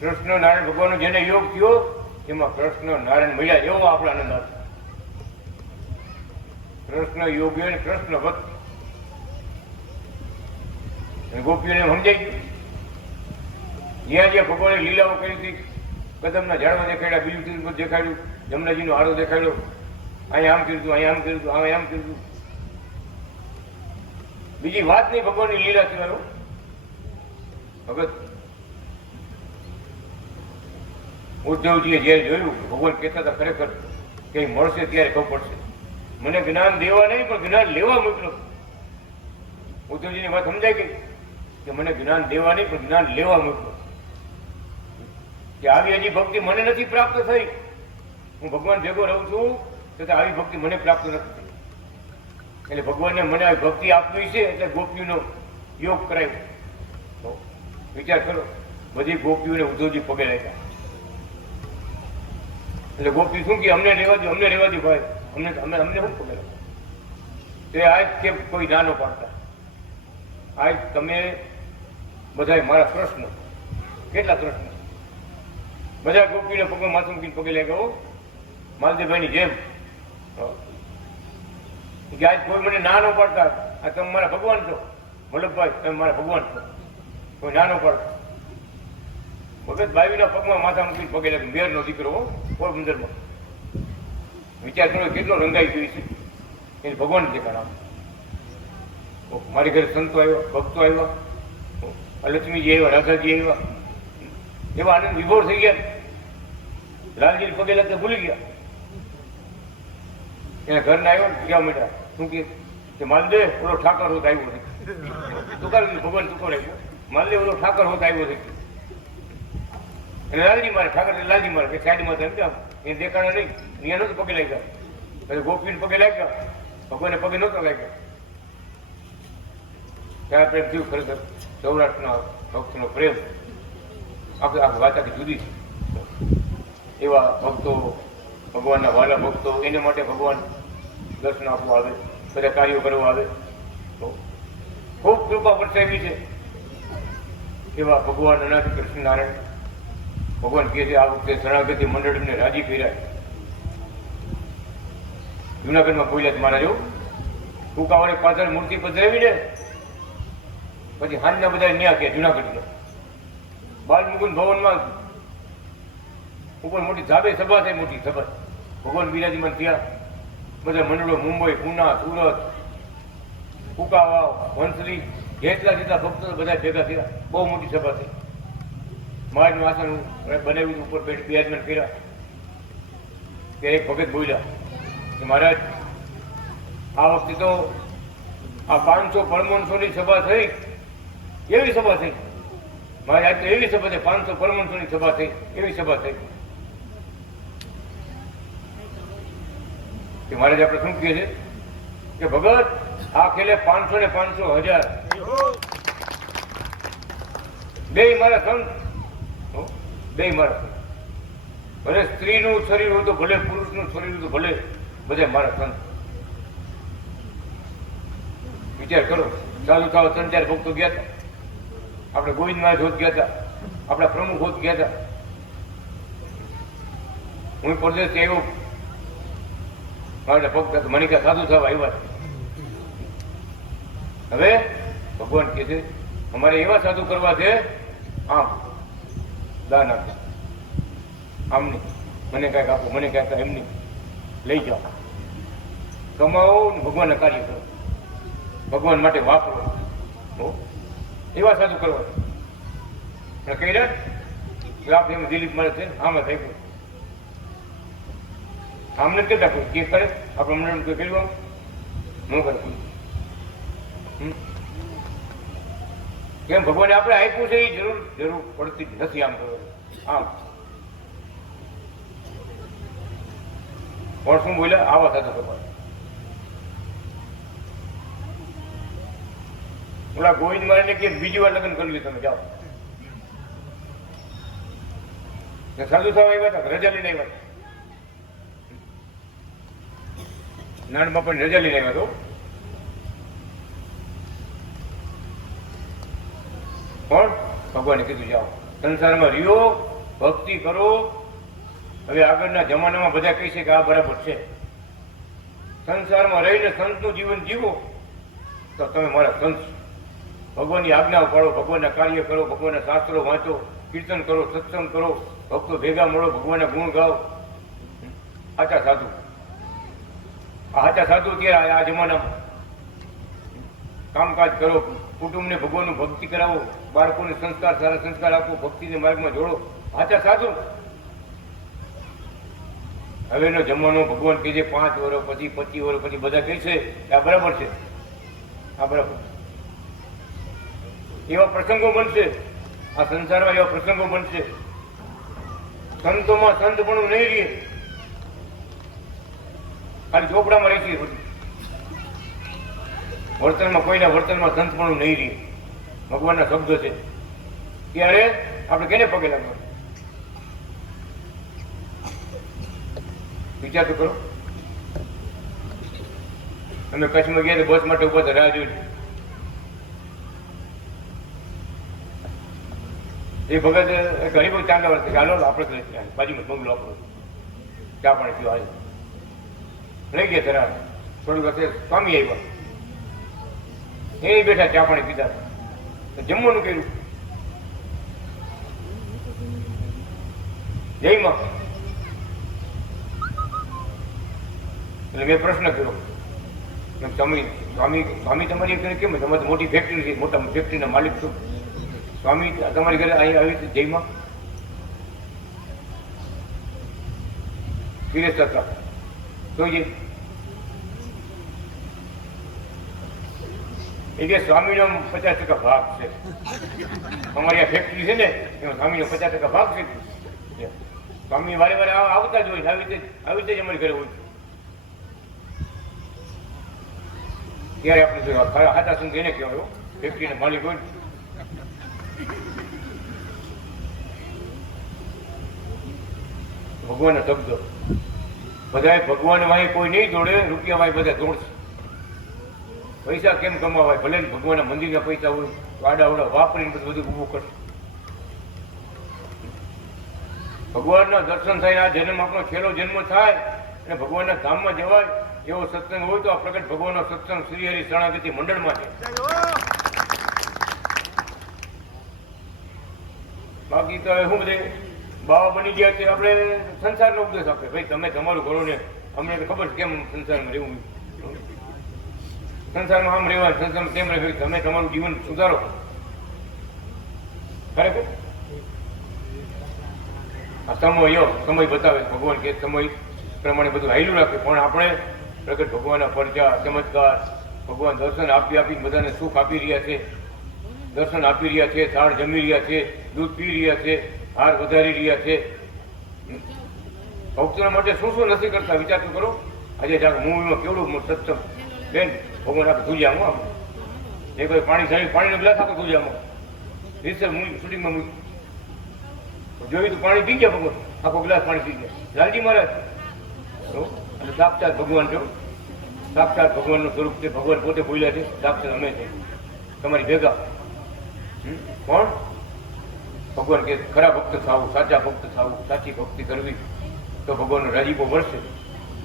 કૃષ્ણ નારાયણ ભગવાનનો જેને યોગ થયો એમાં કૃષ્ણ નારાયણ મળ્યા, એવો આપણો આનંદ આવે. કૃષ્ણ યોગી અને કૃષ્ણ વત. ગોપીઓને સમજાઈ ગયું. જ્યાં જ્યાં ભગવાને લીલાઓ કરી હતી, કદમના ઝાડવા દેખાડ્યા, બીજું દેખાડ્યું, જમનાજીનો આડો દેખાડ્યો, અહીંયા આમ કર્યું, અહીંયા આમ કર્યું, અહીંયા આમ કર્યું. બીજી વાત નહીં ભગવાનની લીલા સિવાય. ભગત ઉદ્ધવજીએ જયારે જોયું ભગવાન કહેતા હતા ખરેખર કઈ મળશે ત્યારે ખબર પડશે. મને જ્ઞાન દેવા નહીં પણ જ્ઞાન લેવા મોકલો. ઉદ્ધવજીની વાત સમજાઈ ગઈ કે મને જ્ઞાન દેવા નહીં પણ જ્ઞાન લેવા મોકલો. કે આવી હજી ભક્તિ મને નથી પ્રાપ્ત થઈ. હું ભગવાન ભેગો રહું છું છતાં આવી ભક્તિ મને પ્રાપ્ત નથી થઈ. એટલે ભગવાનને મને આવી ભક્તિ આપવી છે, એટલે ગોપીઓનો યોગ કરાવ્યો. વિચાર કરો, બધી ગોપીઓને ઉદ્ધવજી પગે લાગ્યા. એટલે ગોપી શું કે અમને રહેવા દો, અમને રહેવા દો ભાઈ, અમને શું પગે લાગ્યા? તે આજ કે કોઈ નાનો પાડતા, આજ તમે બધા મારા કૃષ્ણ, કેટલા કૃષ્ણ, બધા ગોપીને પગે માથું મૂકીને પગે લાગ્યા. માલદેવભાઈની જેમ કે આજ કોઈ મને નાનો પાડતા, આ તમે મારા ભગવાન છો, વલ્લભભાઈ તમે મારા ભગવાન છો, કોઈ નાનો પાડતા. ભગત બાવીના પગમાં માથા મૂકીને પગે લાગ્યો. મેરનો દીકરો પોરબંદરમાં. વિચાર કરો કેટલો રંગાઈ ગયો છે. એને ભગવાન દેખાડા. મારી ઘરે સંતો આવ્યા, ભક્તો આવ્યા, લક્ષ્મીજી આવ્યા, રાધાજી આવ્યા, એવા આનંદ વિભોર થઈ ગયા. લાલજી પગે લાગતા ભૂલી ગયા. એના ઘરના આવ્યો ગયા માંડ્યા. શું કે માલદેવ ઓલો ઠાકર હોત આવ્યો નથી. તુકાર ભગવાન તુકાર આવ્યો. માલદેવ ઓલો ઠાકર હોત આવ્યો નથી. અને લાલજી મારે ઠાકર લાલજી મારે કે સાઈડમાં એમ એ દેખાડા નહીં, અહીંયા નહોતું પગે લાગ્યા. પછી ગોપીને પગે લાગ્યા, ભગવાનને પગે નહોતા લાગ્યા. ત્યાં પ્રેમ થયું ખરેખર સૌરાષ્ટ્રના ભક્તનો પ્રેમ. આખી વાત આખી જુદી છે. એવા ભક્તો, ભગવાનના વાલા ભક્તો, એને માટે ભગવાન દર્શન આપવા આવે, બધા કાર્યો કરવા આવે. ખૂબ કૃપા વરસાવી છે એવા ભગવાન અનાથ કૃષ્ણ નારાયણ. ભગવાન કહે છે આ વખતે શરણાગતિ મંડળને રાજી કર્યા. જુનાગઢમાં બોલ્યા મારા જેવું કુકાવાળી પાછળ મૂર્તિ પધરાવીને પછી હાંજના બધા ન્યા કે જુનાગઢ ગયા બાલમુકુંદ ભવનમાં ઉપર મોટી ધાબે સભા થઈ, મોટી સભા ભગવાન બિરાજમાન થયા. બધા મંડળો મુંબઈ, પુના, સુરત, કુકાવાવ, વંસલી જેટલા ભક્તો બધા ભેગા થયા. બહુ મોટી સભા થઈ. મહારાજનું આસન બનાવ્યું ઉપર બિરાજમાન કર્યા. ત્યારે એક ભગત બોલ્યા કે મહારાજ આ વખતે તો આ 500 પરમહંસોની સભા થઈ, એવી સભા થઈ. મારે આજ તો એવી સભા થઈ, 500 પરમહંસોની સભા થઈ, એવી સભા થઈ કે મહારાજ આપણે શું કહે છે કે ભગત આ ખેલે 500 ને 500 1000 બે મારા સંત, બે મારા સંત. ભલે સ્ત્રીનું શરીર હોય તો ભલે, પુરુષનું શરીર હોય તો ભલે, બધા મારા સંત. વિચાર કરો, સાધુ થવા 3-4 ભક્તો ગયા હતા. આપણે ગોવિંદ મહારાજ હોત ગયા હતા, આપણા પ્રમુખ હોત ગયા હતા. હું પરદેશથી આવ્યો, મારા ભક્ત મને ક્યાં સાધુ થવા આવ્યા. હવે ભગવાન કહે છે અમારે એવા સાધુ કરવા છે, આમ દાન આપો, આમ નહીં, મને કાંઈક આપો, મને કાંઈક એમ નહીં, લઈ જાઓ, કમાવો ને ભગવાનના કાર્ય કરો, ભગવાન માટે વાપરો. એવા સાધુ કરવા કહી રહ્યા લાભ એમ દિલીપ મારે છે, આમાં થઈ ગયું. આમને કેટલા કોઈ કે કરે આપણે મંડળ કોઈ કર્યું ન કરે. કેમ ભગવાને આપણે આપ્યું છે એ જરૂર પડતી જ નથી. આમ કરો આમ કોણ શું બોલ્યા આવા સાધુ કરવા. ઓલા ગોવિંદ મારે કે બીજી વાર લગ્ન કરી તમે જાઓ. સાધુ થવા આવ્યા હતા, રજા લઈને આવ્યા હતા. નાનમાં પણ રજા લઈને આવ્યા હતો. પણ ભગવાને કીધું જાઓ, સંસારમાં રહ્યો, ભક્તિ કરો. હવે આગળના જમાનામાં બધા કહે છે કે આ બરાબર છે. સંસારમાં રહીને સંતનું જીવન જીવો તો તમે મારા સંત. ભગવાનની આજ્ઞાઓ પાડો, ભગવાનના કાર્ય કરો, ભગવાનના શાસ્ત્રો વાંચો, કીર્તન કરો, સત્સંગ કરો, ભક્તો ભેગા મળો, ભગવાનના ગુણ ગાઓ. આચા સાધુ, આચા સાધુ અત્યારે આ જમાનામાં કામકાજ કરો, કુટુંબને ભગવાનનું ભક્તિ કરાવો, બાળકોને સંસ્કાર, સારા સંસ્કાર આપો, ભક્તિને માર્ગમાં જોડો. આચા સાધુ. હવેનો જમાનો ભગવાન કહે છે 5 વર્ષ પછી, 25 વર્ષ પછી બધા કહે છે આ બરાબર છે, આ બરાબર. એવા પ્રસંગો બનશે, આ સંસારમાં એવા પ્રસંગો બનશે. સંતોમાં સંત પણ નહીં રહીએ, ખાલી ચોપડામાં રહી છે. વર્તનમાં કોઈના વર્તનમાં સંત પણ નહીં રહીએ. ભગવાનના શબ્દ છે. ત્યારે આપણે કેને પગે લાગવાનું? વિચાર તો કરો. અમે કચ્છમાં ગયા તો બસ માટે ઉભા હતા, રાહ જોઈ. એ ભગત ઘણી બહુ ચાંદા વર્ષે હાલો આપણે બાજુમાં બંગલો આપણો, ચા પાણી પીવા આવ્યો. લઈ ગયા જરા થોડી વખતે સ્વામી આવ્યા, એ બેઠા ચા પાણી પીધા. જમવાનું કર્યું, જયમાં. એટલે મેં પ્રશ્ન કર્યો, સ્વામી તમારી ઘરે કેમ? તમારે તો મોટી ફેક્ટરી છે, મોટા ફેક્ટરીના માલિક છો. સ્વામી તમારી ઘરે અહીં આવી હતી જયમાં? સિરિયસ હતા જોઈએ. એ કે સ્વામીનો 50% ભાગ છે. અમારી આ ફેક્ટરી છે ને એમાં સ્વામીનો 50% ભાગ છે. સ્વામી વારે વારે આવતા જ હોય, આવી રીતે જ અમારી ઘરે હોય. ત્યારે આપણે જોયું હાથા સંઘ એને કહેવાય, ફેક્ટરીના માલિક હોય. ભગવાનના શબ્દો બધા ભગવાન વાય કોઈ નહીં દોડે, રૂપિયા વાય બધા દોડશે. પૈસા કેમ કમાવાય? ભલે ભગવાનના મંદિરના પૈસા હોય તો આડાવડા વાપરીને બધું ઊભું કરશે. ભગવાનના દર્શન થાય, આ જન્મ આપણો છેલ્લો જન્મ થાય અને ભગવાનના ધામમાં જવાય એવો સત્સંગ હોય તો આ પ્રગટ ભગવાનનો સત્સંગ શ્રી હરિ શરણાગતિ મંડળમાં છે. બાકી તો શું બધે બાવા બની ગયા છે, આપણે સંસારનો ઉપદેશ આપે, ભાઈ તમે તમારું કરો ને, અમને તો ખબર છે કેમ સંસારમાં રહેવું, સંસારમાં આમ રહેવા, સંસારમાં તેમ રહે, તમે તમારું જીવન સુધારો. ખરેખર આ સમય બતાવે ભગવાન કે સમય પ્રમાણે બધું હાઈલું રાખે, પણ આપણે પ્રગટ ભગવાનના પરચા ચમત્કાર, ભગવાન દર્શન આપી બધાને સુખ આપી રહ્યા છે, દર્શન આપી રહ્યા છે, થાળ જમી રહ્યા છે, દૂધ પી રહ્યા છે, હાર વધારી રહ્યા છે. ભક્તોના માટે શું શું નથી કરતા વિચાર તો કરો. આજે મૂવીમાં કેવડું સત્સંગ બેન ભગવાન આખું ધૂજામાં આમ એ કોઈ પાણી સારી પાણીનો ગ્લાસ આખો ધૂજામાં રીસર મૂવી શૂટિંગમાં મૂકી જોયું તો પાણી પી ગયા ભગવાન, આખો ગ્લાસ પાણી પી ગયા. લાલજી મહારાજ અને સાક્ષાત ભગવાન છો, સાક્ષાત ભગવાનનું સ્વરૂપ છે. ભગવાન પોતે બોલ્યા છે સાક્ષાત અમે છે તમારી ભેગા. કોણ? ભગવાન કે ખરા ભક્ત થવું, સાચા ભક્ત થવું, સાચી ભક્તિ કરવી તો ભગવાનનો રાજીપો મળશે.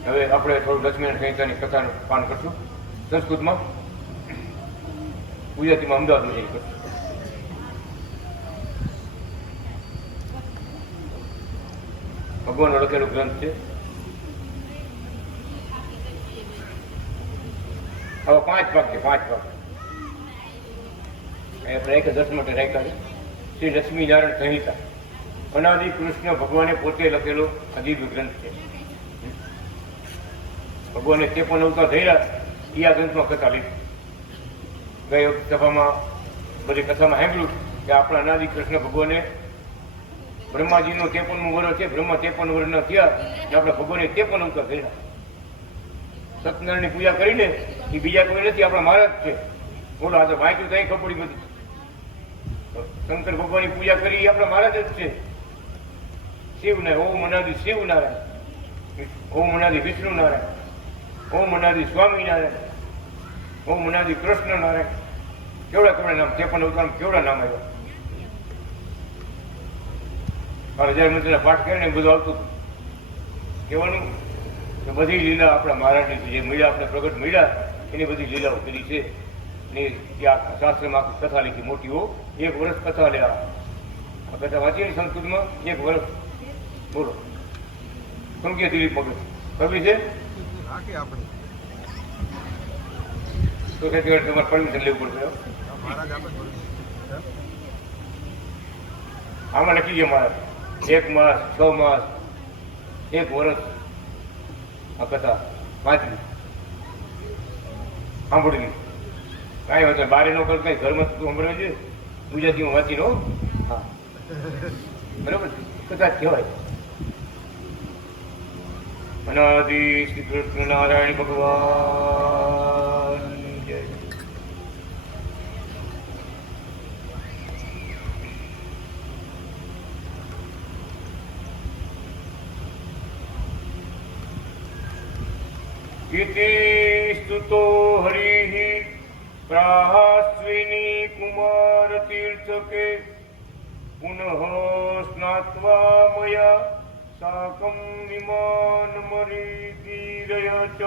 હવે આપણે થોડું લક્ષ્મીનારાયણ સંહિતાની કથાનું પાન કરશું સંસ્કૃતમાં, ગુજરાતીમાં અમદાવાદમાં જઈ કરશું. ભગવાનનો લખેલો ગ્રંથ છે. હવે 5 ભાગ છે, 5 ભાગ આપણે એક 10 માટે રાખ્યા છે. શ્રી લક્ષ્મીનારાયણ સંહિતા અનાદિ કૃષ્ણ ભગવાને પોતે લખેલો અદીબ ગ્રંથ છે. ભગવાને 53 અવતાર થયેલા એ આ ગ્રંથમાં કથા લીધી. ગઈ સભામાં બધી કથામાં સાંભળ્યું કે આપણા અનાદિ કૃષ્ણ ભગવાને બ્રહ્માજીનું 53મું વર્ષ છે, બ્રહ્મા 53 વર્ષના થયા ને આપણા ભગવાને 53 અવતાર થયેલા. સત્યનારાયણની પૂજા કરીને એ બીજા કોઈ નથી, આપણા મહારાજ છે. બોલો આ તો વાંચ્યું તો અહીં ખબર બધી. શંકર ભગવાનની પૂજા કરી એ આપણા મહારાજ જ છે. શિવનારાયણ, ઓમ અનાદિ શિવનારાયણ, ઓમ અનાદિ વિષ્ણુ નારાયણ, ઓમ અનાદિ સ્વામિનારાયણ, ઓમ અનાદિ કૃષ્ણ નારાયણ. કેવડા નામ, 53 અવતાર કેવડા નામ આવ્યા. 1000 મંત્રના પાઠ કરીને બધું આવતું હતું. કહેવાનું કે બધી લીલા આપણા મહારાજની છે, જે મળ્યા આપણે પ્રગટ મળ્યા એની બધી લીલાઓ કરી છે. ને ત્યાં શાસ્ત્રમાં આખી કથા લીધી મોટીઓ, 1 વર્ષ કથા લેવા. આ કથા વાંચીને સંસ્કૃતમાં 1 વર્ષ. બોલો સમજ્યા દિલીપ મગજ કવિ છે તો તમારે પરમિશન લેવું પડશે. આમાં લખી ગયા મહારાજ 1 માસ 6 માસ 1 વર્ષ આ કથા વાંચવી સાંભળવી. કાંઈ વાત બારે નો કર, કઈ ઘરમાં તું સાંભળવા છે ગુજરાતીમાં વાંચી લો. હા બરોબર, કથા કહેવાય. અનાદિ શ્રી કૃષ્ણ નારાયણ ભગવાન જય. इति स्तुतो हरिः प्राहास्विनी कुमार तीर्थके पुनः स्नात्वा मया साकं विमानमरीतीरय च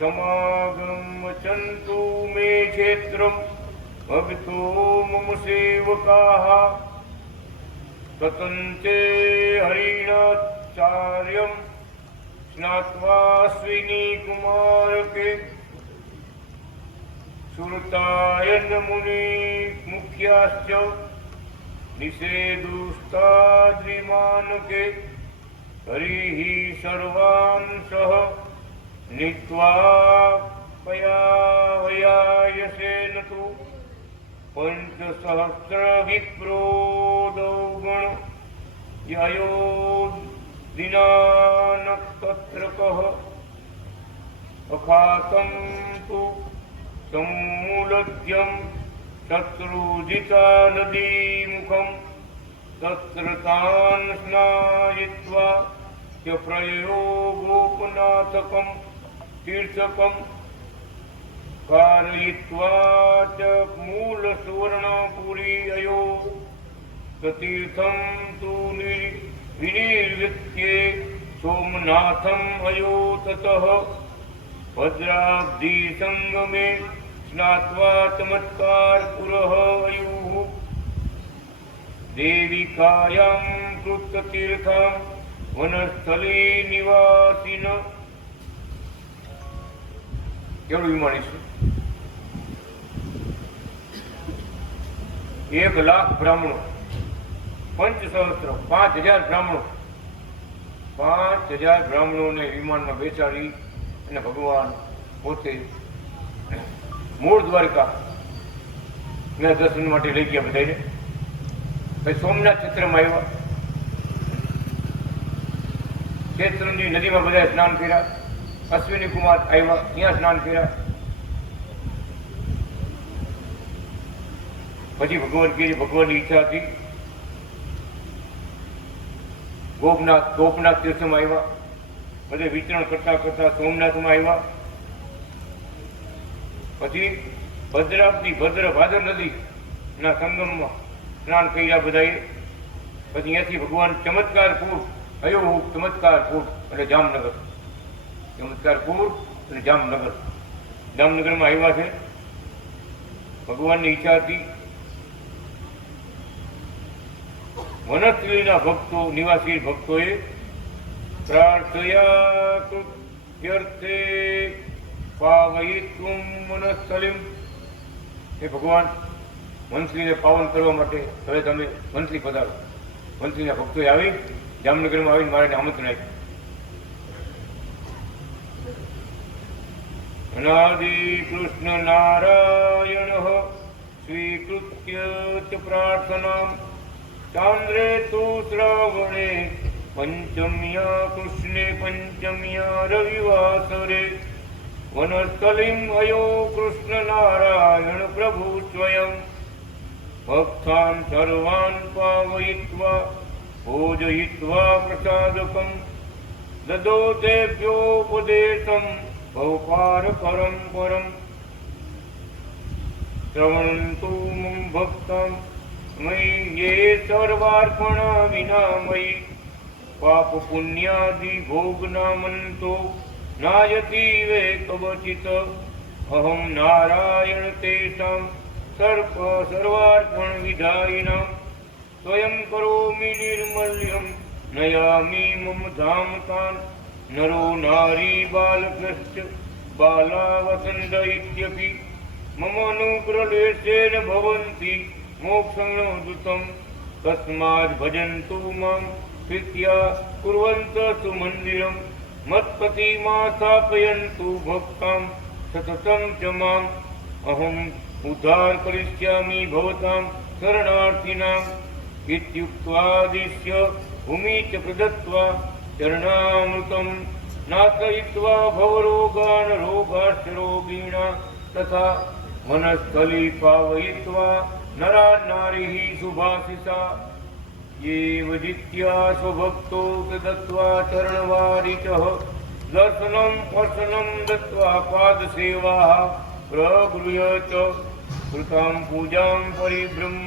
समागमचन्तु मे क्षेत्रं भवतो मम सेवकाः ततन्ते हरिणाचार्यं स्नात्वास्विनी कुमार के सुरतायन मुनि मुख्याश्च निषेधुस्ताद्विमान के हरिः सर्वान् सह नीत्वा पयावयायसेन तु पंचसहस्र विप्रोदौगण यायो दिनान तत्र कः अखातं तु सम्मूलद्यं शत्रुजिता नदीमुखं तत्र तान् स्नायित्वा च प्रयो गोपनाथकं तीर्थकं कारयित्वा च मूलसुवर्णपुरी अयो तीर्थं तु विनिर्वित्ये સોમનાથમ અયો તતઃ ભદ્રાબ્ધિ સંગમે સ્નાત્વા ચમત્કાર પુરઃ અયુઃ દેવિકાયામ કૃતતીર્થમ વનસ્થલે નિવાસિન. કેવડું વિમાણી છે? 1,00,000 બ્રાહ્મણો, 5,000 બ્રાહ્મણો, 5,000 બ્રાહ્મણોને વિમાનમાં બેસાડી અને ભગવાન પોતે મૂળ દ્વારકા ના દર્શન માટે લઈ ગયા બધાને. પછી સોમનાથ ક્ષેત્રમાં આવ્યા, શેત્રુંજી નદીમાં બધા સ્નાન કર્યા, અશ્વિની કુમાર આવ્યા, ત્યાં સ્નાન કર્યા. પછી ભગવાન કે ભગવાનની ઈચ્છા હતી ગોપનાથ તીર્થમાં આવ્યા, બધે વિચરણ કરતા કરતા સોમનાથમાં આવ્યા. પછી ભાદર નદી ના સંગમમાં સ્નાન કર્યા બધાએ. પછી અહીંયાથી ભગવાન ચમત્કારપુર અયો, ચમત્કારપુર એટલે જામનગર, ચમત્કારપુર એટલે જામનગરમાં આવ્યા છે. ભગવાનની ઈચ્છા હતી વનસ્થલીના ભક્તો, નિવાસી ભક્તોએ પ્રાર્થયા કૃત્યર્થે પાવયિત્વમ વનસ્થલીમ. એ ભગવાન વનસ્થલીને પાવન કરવા માટે હવે તમે વનસ્થલી પધારો. વનસ્થલીના ભક્તોએ આવી જામનગરમાં આવીને મારે આમંત્રણ આપ્યું. અનાદિ કૃષ્ણ નારાયણ સ્વીકૃત્ય ચ પ્રાર્થના ચાંદ્રે તુ શ્રાવણે પંચમ્યા કૃષ્ણે પંચમ્યા રવિવાસરે વનસ્થલીમ અયો કૃષ્ણ નારાયણ પ્રભુ સ્વયં ભક્તાન સર્વાન પાવયિત્વા ભોજયિત્વા પ્રસાદકમ દદો તેભ્યોપદેશમ ભવપાર પરમ પરમ શ્રવણંતુ મમ ભક્તમ મયી યે સર્વાર્પણા વિના મયી પાપ પુણ્યાદિ ભોગનામંતો નાયતી વે કવચિત અહમ નારાયણ તેષાં સર્વાર્પણ વિધાયિનાં સ્વયં કરોમિ નિર્મલ્યં નયામિ મમ ધામ તાન નરો નારી બાલકશ્ચ બાલાવસંદ ઇત્યપિ મમ અનુગ્રહલેશેન ભવન્તિ મોક્ષણોદુતમ તસ્માદ ભજન્તુ માં પ્રીત્યા કુર્વન્ત સુમંદિરમ મત્પતિમા સ્થાપયन्तु ભક્તાં સતતં ચ માં અહમ ઉદ્ધાર કરિષ્યામિ ભવતાં શરણાર્થિનાં ઇત્યુક્ત્વાદિશ્ય ભૂમિ ચ પ્રદત્વા ચરણામૃતમ નાશયિત્વા ભવરોગાન રોગાશ્ચ રોગીણા તથા વનસ્થલી પાવયિત્વા નરા નારીઃ સુભાષિતા યેવ જીત્યા સ્વભક્તો દત્વા ચરણવારિચઃ દર્શનમ સ્પર્શનમ દત્વા પાદસેવા પ્રગૃહ્ય ચ કૃતાં પૂજાં પરિબ્રહ્મ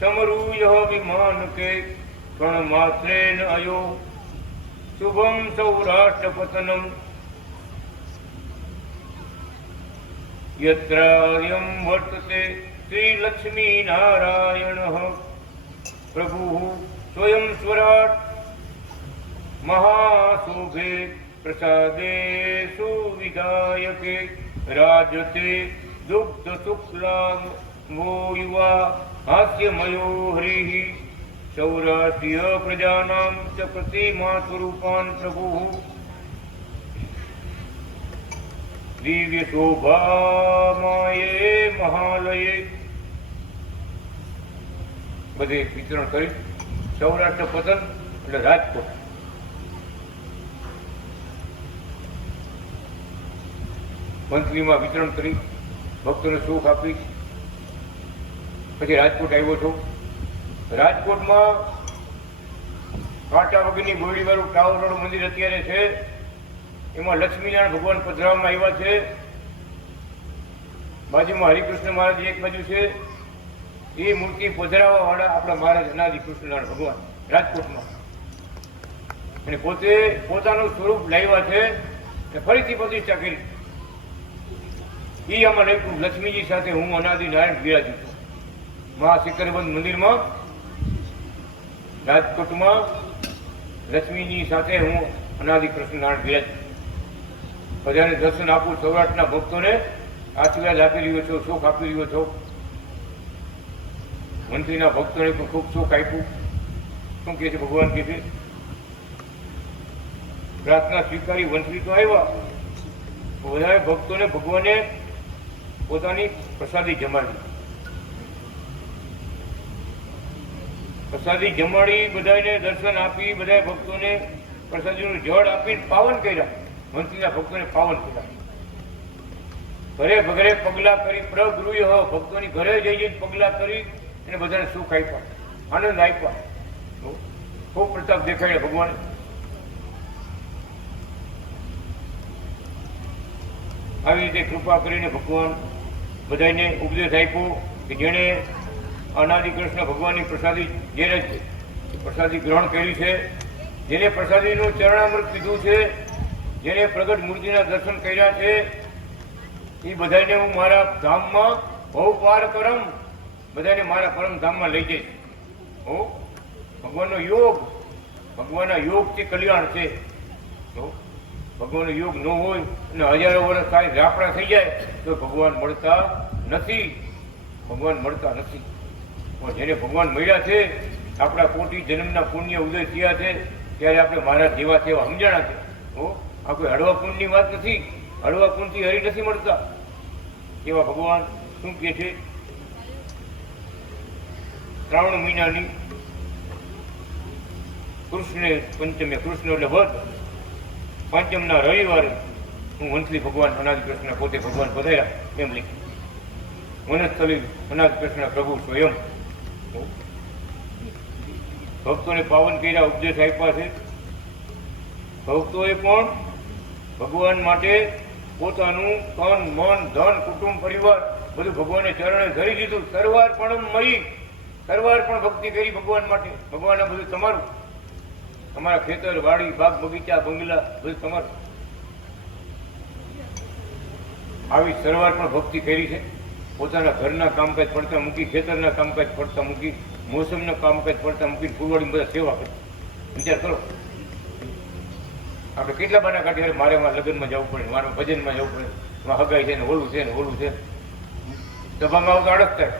સમરૂય વિમાનકે પ્रणमात्रेण अयो शुभम सौराष्ट्रपतनम यत्रायं वर्तते श्रीलक्ष्मी नारायणः प्रभुः स्वयं स्वराट् महाशोभे प्रसादे सुविधायके राजते दुग्ध शुक्लां वो युवा हास्यमयो हरिः सौराष्ट्रीय प्रजानां च प्रतिमा स्वरूपान् प्रभुः दिव्य शोभामये महालये બધે વિતરણ કરી. સૌરાષ્ટ્ર પતન એટલે રાજકોટ. મંથલીમાં વિતરણ કરી ભક્તોને સુખ આપી પછી રાજકોટ આવ્યો છું. રાજકોટમાં કાંટા વગરની બોયડી વાળું ટાવર વાળું મંદિર અત્યારે છે. એમાં લક્ષ્મીનારાયણ ભગવાન પધરાવવામાં આવ્યા છે. બાજુમાં હરિકૃષ્ણ મહારાજ એક બાજુ છે. એ મૂર્તિ પધરાવવા વાળા આપણા મહારાજ અનાદિ કૃષ્ણનારાયણ ભગવાન રાજકોટમાં. અને પોતે પોતાનું સ્વરૂપ લાવ્યા છે અને ફરીથી પ્રતિષ્ઠા કરી. એ આમાં લખ્યું, લક્ષ્મીજી સાથે હું અનાદિ નારાયણ બિરાજું છું. મહાશિખરબંધ મંદિરમાં રાજકોટમાં લક્ષ્મીજી સાથે હું અનાદિ કૃષ્ણ નારાયણ બિરાજું. બધાને દર્શન આપું, સૌરાષ્ટ્રના ભક્તોને આશીર્વાદ આપી રહ્યો છો, સુખ આપી રહ્યો છો. મંત્રીના ભક્તોને પણ ખૂબ સુખ આપ્યું. શું કહે છે ભગવાન? કહે છે પ્રાર્થના સ્વીકારી વંશી તો આવ્યા, વધારે ભક્તોને ભગવાને પોતાની પ્રસાદી જમાડી. પ્રસાદી જમાડી, બધાને દર્શન આપી, બધા ભક્તોને પ્રસાદીનું જળ આપીને પાવન કર્યા. મંત્રીના ભક્તોને પાવન કર્યા. ઘરે ઘરે પગલા કરી પ્રગૃહ, ભક્તોની ઘરે જઈ જઈને પગલા કરી અને બધાને સુખ આપ્યા, આનંદ આપ્યા. ખૂબ પ્રતાપ દેખાડ્યા ભગવાન. આવી રીતે કૃપા કરીને ભગવાન બધાને ઉપદેશ આપ્યો કે જેણે અનાદિ કૃષ્ણ ભગવાનની પ્રસાદી, જેને પ્રસાદી ગ્રહણ કરી છે, જેને પ્રસાદીનું ચરણામૃત પીધું છે, જેને પ્રગટ મૂર્તિના દર્શન કર્યા છે, એ બધાને હું મારા ધામમાં બહુ પાર કરમ, બધાને મારા પરમ ધામમાં લઈ જઈશ. ભગવાનનો યોગ, ભગવાનના યોગથી કલ્યાણ છે. ભગવાનનો યોગ ન હોય અને હજારો વર્ષ થાય રાપડા થઈ જાય તો ભગવાન મળતા નથી. ભગવાન મળતા નથી. પણ જેને ભગવાન મળ્યા છે, આપણા કોટી જન્મના પુણ્ય ઉદય થયા છે, ત્યારે આપણે મારા જેવા તેવા સમજાણા છે. આ કોઈ હળવા પુણ્યની વાત નથી. હળવા પુણ્યથી હરી નથી મળતા. એવા ભગવાન શું કહે છે? શ્રાવણ મહિનાની કૃષ્ણ પંચમે, કૃષ્ણ એટલે વધ, પાંચમના રવિવારે હું વંશલી ભગવાન અનાદિ કૃષ્ણ પોતે ભગવાન પધાર્યા એમ લખ્યું. વનસ્થલી અનાદિ કૃષ્ણ પ્રભુ સ્વયં. ભક્તોને પાવન કર્યા, ઉપદેશ આપ્યા છે. ભક્તોએ પણ ભગવાન માટે પોતાનું તન, મન, ધન, કુટુંબ, પરિવાર બધું ભગવાનને ચરણે ધરી દીધું. સરવાર પણ મળી, સરવાર પણ ભક્તિ કરી ભગવાન માટે. ભગવાન આ બધું તમારું, તમારા ખેતર, વાડી, બાગ, બગીચા, બંગલા બધું તમારું. આવી સરવાર પણ ભક્તિ કરી છે. પોતાના ઘરના કામકાજ પડતા મૂકી, ખેતરના કામકાજ પડતા મૂકી, મોસમના કામકાજ પડતા મૂકી, ફૂલવાડી બધા સેવા કરી. વિચાર કરો, આપણે કેટલા બાના કાઢીએ, મારે લગ્નમાં જવું પડે, મારે ભજનમાં જવું પડે, એમાં હગાઈ છે ને ઓલું છે ને ઓલું છે. સભામાં આવું તો અડગ થાય.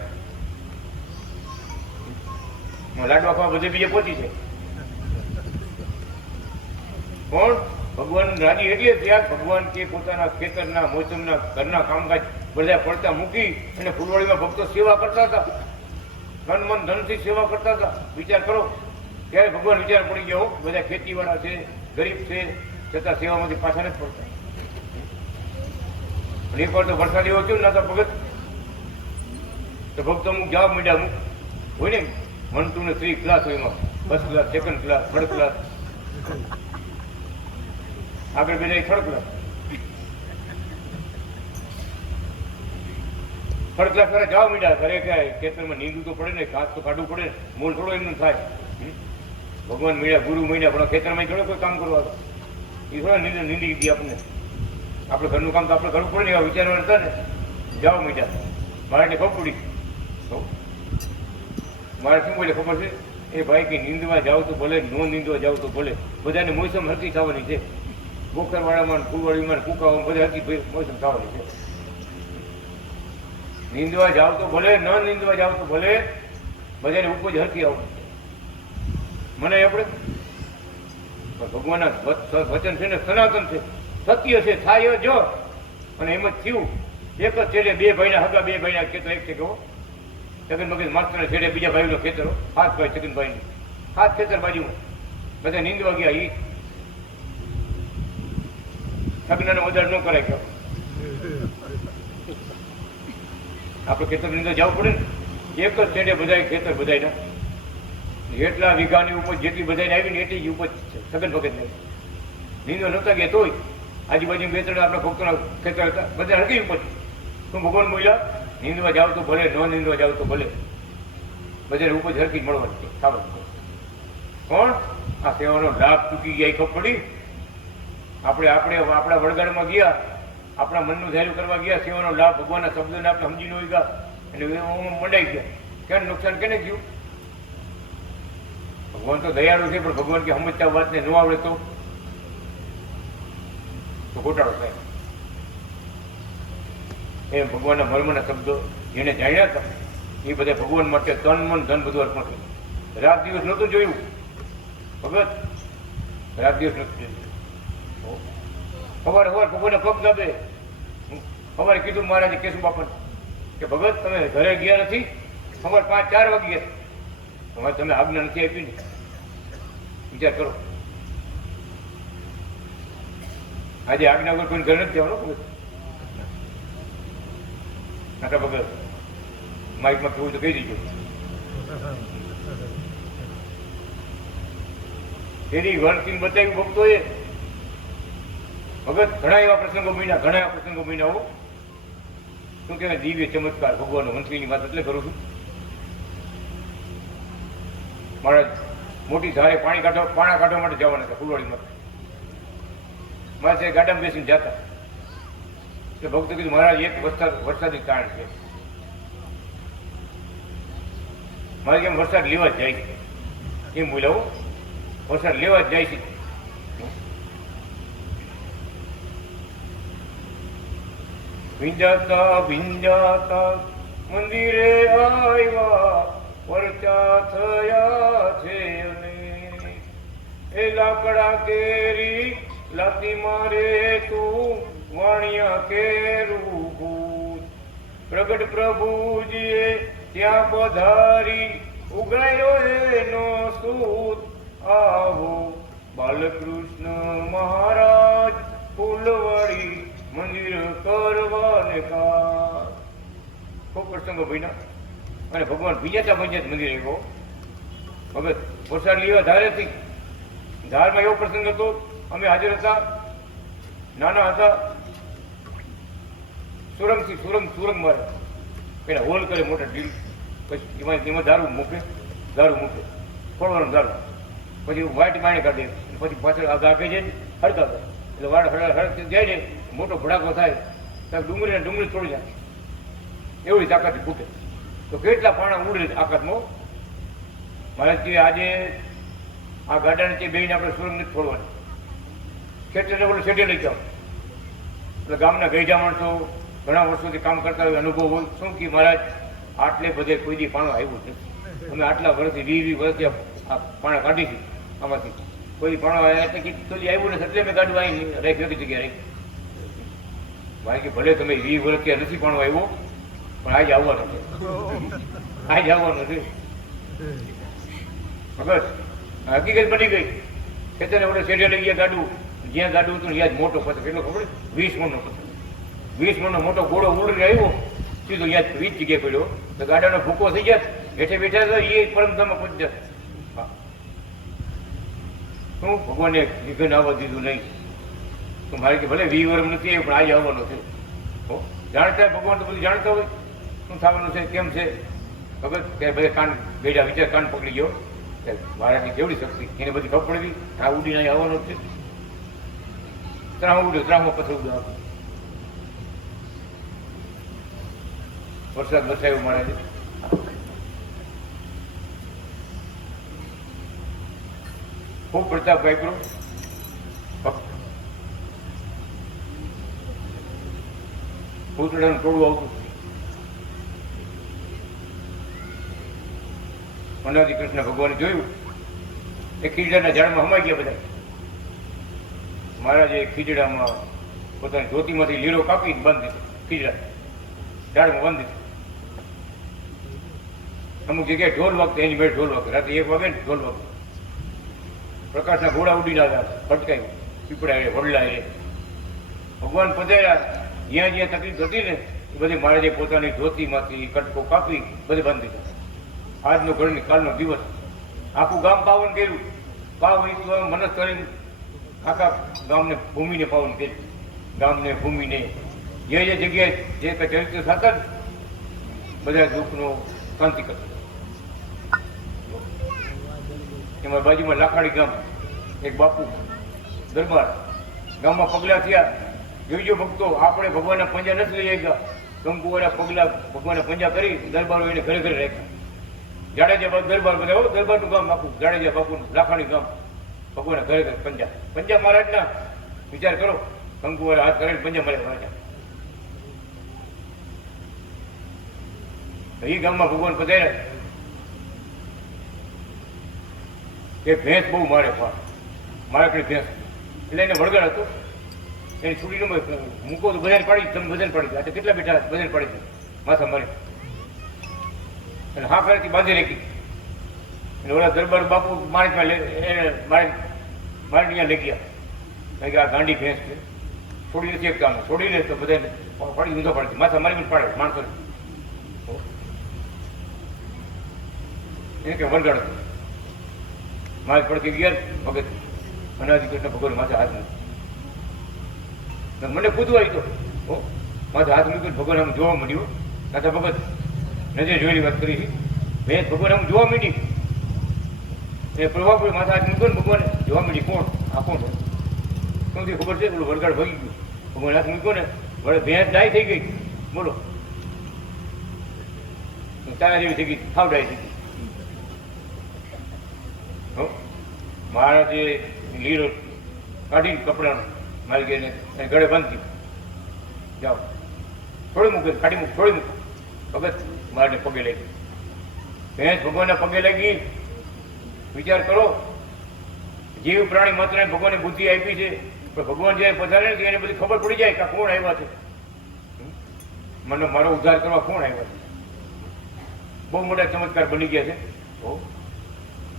લાડવા ખાવા બધે બીજે પહોંચી છે. પણ ભગવાન રાજી એટલે ત્યાં ભગવાન કે પોતાના ખેતરના, મોસમના, ઘરના કામકાજ બધા પડતા મૂકી અને ફૂલવાડીમાં ભક્તો સેવા કરતા હતા. તન, મન, ધનથી સેવા કરતા હતા. વિચાર કરો, ત્યારે ભગવાન વિચાર પડી ગયો, બધા ખેતીવાળા છે, ગરીબ છે, છતાં સેવામાંથી પાછા નથી પડતા. અને એક વાર તો વરસાદ એવો થયો નાતા ભગત, તો ભક્તો અમુક જવાબ માંડ્યા. અમુક હોય ને 1, 2 ને 3 ક્લાસ હોય, એમાં first class, second class, third class, આગળ બધા થર્ડ ક્લાસ. થર્ડ ક્લાસ વાળા જવા માંડ્યા. ઘરે ક્યાંય ખેતરમાં નીંદવું તો પડે ને, ઘાસ તો કાઢવું પડે ને, મૂળ થોડો એમનું થાય. ભગવાન મળ્યા, ગુરુ મળ્યા, પણ ખેતરમાં થોડો કોઈ કામ કરવા હતો. એ થોડા નીંદી ગઈ આપણને. આપણે ઘરનું કામ તો આપણે કરવું પડે ને, એવા વિચારવા હતા ને. જવા માંડ્યા. મારે ખબર પડી, મારે શું બોલે ખબર છે? એ ભાઈ કે નીંદવા જાવ તો ભલે, ન નીંદવા જાવ તો ભલે, બધાને મોસમ હરકી થવાની છે. બોકરવાડામાં, ફૂલવાડીમાં, કુકાઓમાં બધે હરકી મોસમ થવાની છે. નીંદવા જાવ તો ભલે, ન નીંદવા જાવ તો ભલે, બધાને ઉપજ હરકી આવવાની. મને આપણે ભગવાનના વચન છે ને સનાતન છે, સત્ય છે, થાય જો. અને એમ જ થયું. એક જ છેડે બે ભાઈના હગા, બે ભાઈના ખેતર એક છે કહો, છગન મગજ માસ્ટર છેડે બીજા ભાઈનો ખેતરો, હાથ ભાઈ છગનભાઈ, હાથ ખેતર બાજુમાં બધા નીંદવા ગયા. એ છગનાને વધારે ન કરાય કે આપણે ખેતર નીંદવા જવું પડે ને. એક જ છેડે બધા ખેતર બધાના, જેટલા વીઘાની ઉપજ જેટલી બધાને આવી ને એટલી જ ઉપજ છગન ભગત ને નીંદવા નહોતા ગયા. તોય આજુબાજુ 2-3 આપણા ભક્તોના ખેતર હતા, બધા હરકી ઉપજ. શું ભગવાન બોલ્યા? નીંદવા જાવ તો ભલે, ન નીંદવા જાવ તો ભલે, બધાને ઉપજ હરકી મળવાની છે, ખાવાની. પણ આ સેવાનો લાભ ચૂકી ગયા ખબર પડી. આપણા વડગાડમાં ગયા, આપણા મનનું ધૈર્ય કરવા ગયા, સેવાનો લાભ ભગવાનના શબ્દોને આપણે સમજી ન ગયા અને મંડાઈ ગયા. ક્યાં નુકસાન કેને થયું? ભગવાન તો દયાળુ છે, પણ ભગવાન કે સમજતા વાતને ન આવડે તો ઘોટાળો થાય. એમ ભગવાનના મર્મના શબ્દો જેને જાણ્યા હતા એ બધા ભગવાન માટે તન મન ધન બધું અર્પણ કર્યું. રાત દિવસ નહોતું જોયું ભગત, રાત દિવસ નહોતું જોયું. સવારે ભગવાનને પગ દાબે. સવારે કીધું મહારાજે કેશુ બાપા કે ભગત તમે ઘરે ગયા નથી, સવારે 5-4 વાગે ગયા, તમે આજ્ઞા નથી આપી ને. વિચાર કરો, આજે આજ્ઞા વગર કોઈ ઘરે નથી જવાનું ભગત. નાકા ભગત માઇકમાં કેવું તો કહી દીધું. એની વર્તિંગ બતાવ્યું ભક્તોએ. ભગત ઘણા એવા પ્રસંગો બન્યા હો. શું કહેવાય દિવ્ય ચમત્કાર ભગવાનનો. મંત્રીની વાત એટલે કરું છું. મહારાજ મોટી ધારે પાણા કાઢવા માટે જવાના હતા ફૂલવાડીમાં. મારે ગાડામાં બેસીને જતા એટલે ભક્તો કીધું મહારાજ એક વરસાદની કારણ છે. મારે કેમ વરસાદ લેવા જ જાય છે એમ બોલાવું, વરસાદ લેવા જ જાય છે. ભીંજાતા મંદિરે આવ્યા, પરચા થયા છે અને એ લાકડા કેરી લાતી મારે તું વાણિયા કેરું ભૂત. પ્રગટ પ્રભુજીએ ત્યાં પધારી ઉગાયો એનો સૂત. આવો બાલકૃષ્ણ મહારાજ ફૂલવાડી મંદિર કરવાને કા. ખૂબ પ્રસંગો બન્યા અને ભગવાન ભીજાતા મંદિર આવ્યો. ભગત વરસાદ લેવા ધારેથી ધારમાં એવો પ્રસંગ હતો, અમે હાજર હતા, નાના હતા. સુરંગ મારે પેલા હોલ કરે મોટા ડીલ, પછી એમાં દારૂ મૂકે ખોલવાનું દારૂ, પછી વાઇટ પાણી કાઢે, પછી પાછળ આગળ જાય ને હડકા થાય એટલે વાડ હડક જાય ને મોટો ભડાકો થાય ત્યારે ડુંગળી તોડી જાય એવડી તાકાત ફૂટે. તો કેટલા પાણા ઉડે આકાશમાં. મારે આજે આ ગાડાને તે બેહીને આપણે સુરંગ નથી છોડવાની, ખેતરને બોલે શેઠે લઈ જાઓ. એટલે ગામના ગઈઢા માણસો ઘણા વર્ષોથી કામ કરતા હોય, અનુભવ હોય. શું કે મહારાજ આટલે બધે કોઈ દી પાણું આવ્યું નથી. અમે આટલા વર્ષથી 20 વર્ષથી આ પાણા કાઢીશું, આમાંથી કોઈ પાણું આવ્યા એટલે કે કોઈ આવ્યું નથી, એટલે મેં ગાડું આવી રાખ એક જગ્યાએ રાખી. ભાઈ કે ભલે તમે 20 વર્ષ ત્યાં નથી પાણું આવ્યો, પણ આજે આવવાનો છે, આજે આવવાનો છે. બસ હકીકત બની ગઈ. ખેતરને આપણે શેઠે લઈ ગયા ગાડું, જ્યાં ગાડું હતું ત્યાં જ મોટો પથ્થર, કેટલો ખબર 20 મણનો પથ્થર, 20 મણનો મોટો ઘોડો ઉડીને આવ્યો, સીધો ત્યાં 20 જગ્યાએ પડ્યો. તો ગાડાનો ભૂકો થઈ જાય, હેઠે બેઠા તો એ પરમધામમાં પહોંચી જાય. શું ભગવાને વિઘન આવવા દીધું નહીં. તો મારે કે ભલે 20 વર્ષ નથી આવ્યું, પણ આજે આવવાનો છે. જાણતા ભગવાન તો બધું જાણતા હોય શું થવાનું છે, કેમ છે. ભગત ત્યારે બધે કાન બેઠા વિચાર કાન પકડી ગયો. મહારાજની કેવડી શક્તિ, એને બધી ખબર પડવી. આ ઉડીને અહીં આવવાનો જ છે. ત્રાહમાં પથ્થર ઉડ્યો, વરસાદ વરસાયો મહારાજે. ખૂબ પ્રતાપ વાપરો. પૂતળાનું ટોળું આવતું. મનાજી કૃષ્ણ ભગવાને જોયું એ ખીજડાના ઝાડમાં હમાઈ ગયા બધા. મહારાજે ખીજડામાં પોતાની ધોતીમાંથી લીરો કાપી બંધ દીધો, ખીજડા ઝાડમાં બંધ દીધો. અમુક જગ્યાએ ઢોલ વાગતો, એની મેળ ઢોલ વાગે, રાત્રે 1 વાગે ને ઢોલ વાગે. પ્રકાશના ઘોડા ઉડીને આવ્યા, ફટકાયું પીપળા એ વડલા એ. ભગવાન પધાર્યા, જ્યાં તકલીફ હતી ને એ બધી મહારાજે પોતાની ધોતીમાંથી કટકો કાપી બધે બંધ દીધા. આજનો ઘરની કાલનો દિવસ આખું ગામ પાવન કર્યું. મનસ કરીને આખા ગામને ભૂમિને પાવન કર્યું. ગામને ભૂમિને જે જગ્યાએ જે ચરિત્ર થતા બધા દુઃખનો શાંતિ કરતા. એમાં બાજુમાં લાખાડી ગામ, એક બાપુ દરબાર, ગામમાં પગલા થયા. જોઈજો ભક્તો, આપણે ભગવાનના પંજા નથી લઈ ગયા, કંકુવાળા પગલા ભગવાનના પંજા કરી દરબારો એને ઘરે ઘરે રાખ્યા. જાડેજા બાપુ દરબાર બધા, હો દરબારનું ગામ આખું જાડેજા બાપુનું લાખાણી ગામ, ભગવાનના ઘરે ઘરે પંજા. પંજા મહારાજના વિચાર કરો, કંકુવાળા હાથ કરીને પંજા મારે રાજા. એ ગામમાં ભગવાન પધાર્યા. એ ભેંસ બહુ મારે મારે ભેંસ, એટલે એને વળગાડ હતો. એની છોડીનો મૂકો તો બધાને પાડી, તમે બધાને પાડી દે. કેટલા બેઠા બધાને પાડી દે માથા મારી, અને હા ફેરથી બાંધી રાખી. અને ઓલા દરબાર બાપુ મારી મારી ત્યાં લઈ ગયા. કારણ કે આ ગાંડી ભેંસ છે, છોડી નથી એક કામ, છોડી દે તો બધાને પાડી ઊંધો પાડી, માથા મારી પાડે માણસો એને કે વળગાડ. મારે પડતી ગયા ભગત અનાજી કૃષ્ણ ભગવાન માથે હાથ મૂક્યો. મને પૂછવા આવી તો માથે હાથ મૂક્યો, ભગવાન આમ જોવા માંડ્યું. કાકા ભગત નજરે જોયેલી વાત કરી છે, મેં ભગવાન આમ જોવા માંડી. એ પ્રભાવ કોઈ માથે હાથ મૂક્યો ને ભગવાન જોવા માંડી, કોણ આ કોણ શું ખબર છે? પેલું વળગાડ ભાગી ગયું. ભગવાન હાથ મૂક્યો ને વળે ભેંસ ડાય થઈ ગઈ. બોલો, તારા જેવી થઈ ગઈ, સાવ ડાય થઈ ગઈ. મારા જે લીરો કાઢી કપડાનો મારી ગઈને ગળે બાંધી જાઓ, થોડી મૂકે કાઢી મૂક, થોડી મૂક. ભગત મારને પગે લાગી, ભેંસ ભગવાનના પગે લાગી. વિચાર કરો, જીવ પ્રાણી માત્રને ભગવાને બુદ્ધિ આપી છે, પણ ભગવાન જ્યારે પધારે ને એને બધી ખબર પડી જાય કે કોણ આવ્યા છે, મને મારો ઉદ્ધાર કરવા કોણ આવ્યા છે. બહુ મોટા ચમત્કાર બની ગયા છે.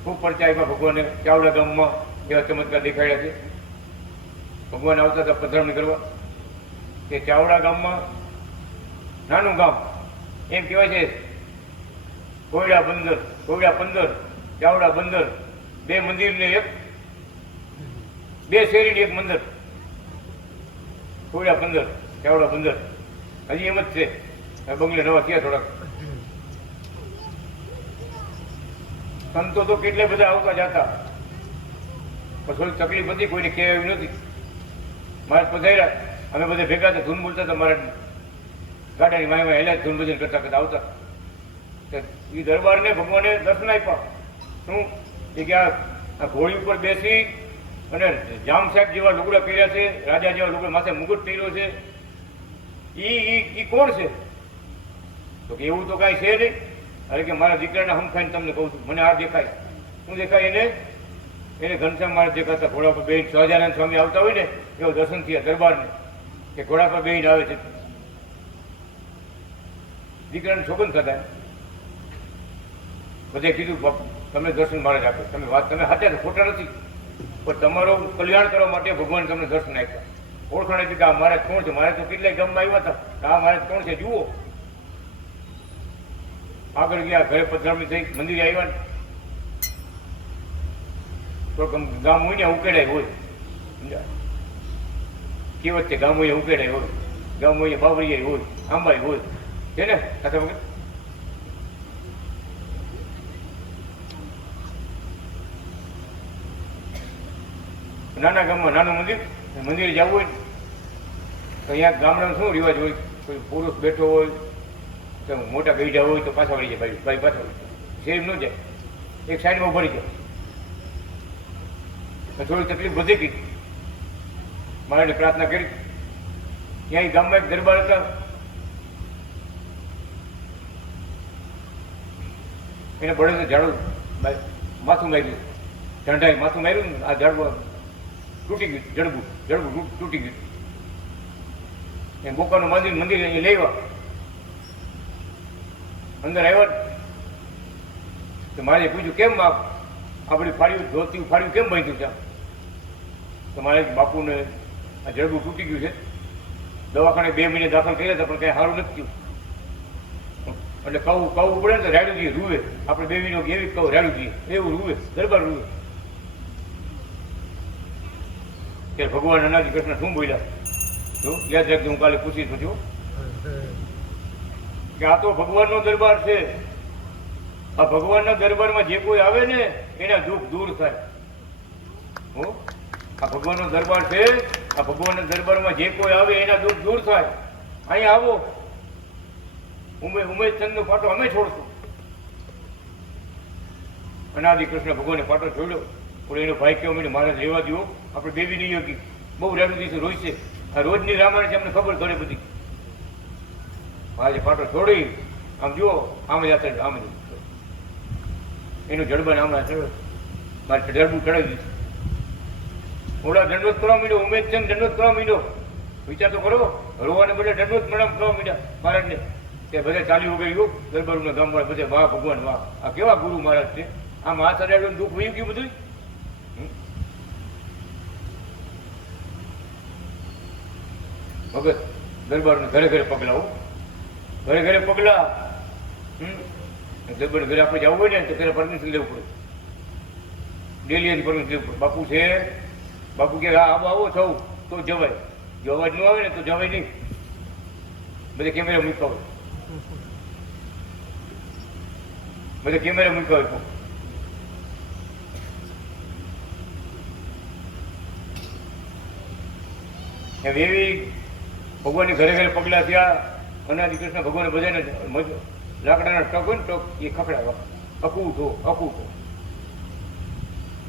ખૂબ પરચાયમાં ભગવાને ચાવડા ગામમાં એવા ચમત્કાર દેખાડ્યા છે. ભગવાન આવતા હતા પધરામણી કરવા. તે ચાવડા ગામમાં, નાનું ગામ એમ કહેવાય છે, કોયડા બંદર, કોયડા પંદર, ચાવડા બંદર, બે મંદિર ને એક, બે શેરી એક મંદિર. કોયડા પંદર, ચાવડા બંદર, હજી એમ જ છે. બંગલે નવા થયા થોડાક. સંતો તો કેટલા બધા આવતા જતા, પણ થોડી તકલીફ હતી, કોઈને કહેવાય નથી. મારે પધાર્યા, અમે બધા ભેગા હતા, ધૂન બોલતા હતા. મારા ગાડાની માયમાં હેલા ધૂન ભજન કરતા કરતા આવતા. એ દરબારને ભગવાને દર્શન આપ્યા. શું એ કે આ ઘોડી ઉપર બેસી અને જામ સાહેબ જેવા લુગડા પહેર્યા છે, રાજા જેવા લુગડા, માથે મુગટ પહેર્યો છે, ઈ કોણ છે? તો કે એવું તો કાંઈ છે નહીં. અરે કે મારા દીકરાને હમખાઈને તમને કહું છું, મને આ દેખાય. શું દેખાય એને? એને ઘનશ્યામ મહારાજ દેખાતા ઘોડા પર બેહીને. સહજાનંદ સ્વામી આવતા હોય ને એવો દર્શન થયા દરબારને, કે ઘોડા પર બેહીને આવે છે. દીકરાને શોભન થતા બધે કીધું, બાપુ તમે દર્શન મહારાજ આપે, તમે વાત તમે સાચા ખોટા નથી, પણ તમારું કલ્યાણ કરવા માટે ભગવાન તમને દર્શન આપ્યા. ઓળખાણ હતી કે આ મહારાજ કોણ છે? મહારાજ તો કેટલાય ગામમાં આવ્યા હતા, આ મહારાજ કોણ છે જુઓ. આગળ ગયા, ઘરે પધરામણી થઈ, મંદિરે આવ્યા ને તો ગામ હોય ને ઉકેડાય હોય. કેવત છે, ગામ હોય ઉકેડાય હોય, ગામ હોય બાવરિયા હોય, આંબાઈ હોય છે ને. સાથે વગર નાના ગામમાં નાનું મંદિર, મંદિરે જવું હોય તો અહીંયા ગામડામાં શું રિવાજ હોય? કોઈ પુરુષ બેઠો હોય તો મોટા ગઈઢા હોય તો પાછા વળી જાય, ભાઈ પાછા વળી જાય, શેર ન જાય, એક સાઈડમાં ઉભરી જાય. થોડી તકલીફ વધી ગઈ. મારે પ્રાર્થના કરી. ત્યાં ગામમાં એક દરબાર હતા, એને બળે તો ઝાડું માથું માર્યું, ઝંડાઈ માથું માર્યું ને આ ઝાડવું તૂટી ગયું, જડબું તૂટી ગયું. એ બોકાનું મંદિર એ લેવા અંદર આવ્યા તો મારે પૂછ્યું, કેમ આપણી ફાડ્યું ધોતી ફાડ્યું કેમ બાંધ્યું ત્યાં? તો મારે બાપુને આ જડબું તૂટી ગયું છે, દવાખાને 2 મહિને દાખલ કર્યા હતા પણ કંઈ સારું નથી થયું. એટલે કહું પડે ને તો રાડું જઈએ રૂવે, આપણે 2 મહિનો એવી કહું રાડું જઈએ એવું રૂવે, દરબાર રૂવે. ત્યારે ભગવાન અનાજી કૃષ્ણ શું બોલ્યા જો યાદ રાખજો, હું કાલે પૂછી છું કે આ તો ભગવાનનો દરબાર છે, આ ભગવાનના દરબારમાં જે કોઈ આવે ને એના દુઃખ દૂર થાય. હો, આ ભગવાનનો દરબાર છે, આ ભગવાનના દરબારમાં જે કોઈ આવે એના દુઃખ દૂર થાય. અહીંયા આવો, ઉમેશ ચંદનો પાટો અમે છોડશું. અનાદિ કૃષ્ણ ભગવાને પાટો છોડ્યો, પણ એનો ભાઈ કહેવા માંડ્યો મહારાજ રહેવા દો, આપણે બેબી નહીં હોકી, બહુ રેડું દિવસે રોજ છે. આ રોજની રામાયણ છે, અમને ખબર ઘણી બધી. આજે પાટો છોડી આમ જુઓ, આમ જ આમ જ એનું જડબાને આમણા ચડ્યો, મારે જડબું ચડાવી દીધું. ઓલા દંડવત કરવા માંડ્યો, ઉમેશ ચંદ દંડવત કરવા માંડ્યો. વિચાર તો કરો, રોવાને બદલે દંડવત મેડમ કરવા માંડ્યા મહારાજને. તે બધા ચાલ્યું ગયું દરબારના ગામવાળા બધા, વાહ ભગવાન વાહ, આ કેવા ગુરુ મહારાજ છે. આમ હાથ અડાડ્યું દુઃખ વયું ગયું બધું. ભગત દરબારને ઘરે ઘરે પગલા, ઘરે ઘરે પગલા. દરબાર ઘરે આપણે જવું હોય ને તો ઘરે પરમિશન લેવું પડે, ડેલી પરમિશન લેવું પડે. બાપુ છે, બાપુ કે હા આવો આવો થવું તો જવાય, જો અવાજ ન આવે ને તો જવાય નહીં. બધા કેમેરા મૂકવા હોય, બધા કેમેરા મૂકવા હોય. એવી ભગવાનની ઘરે ઘરે પગલા થયા. અનાદિ કૃષ્ણ ભગવાને બધાને લાકડાના ટક હોય ને ટક એ ખખડાવા, અકૂઠો અકૂઠો.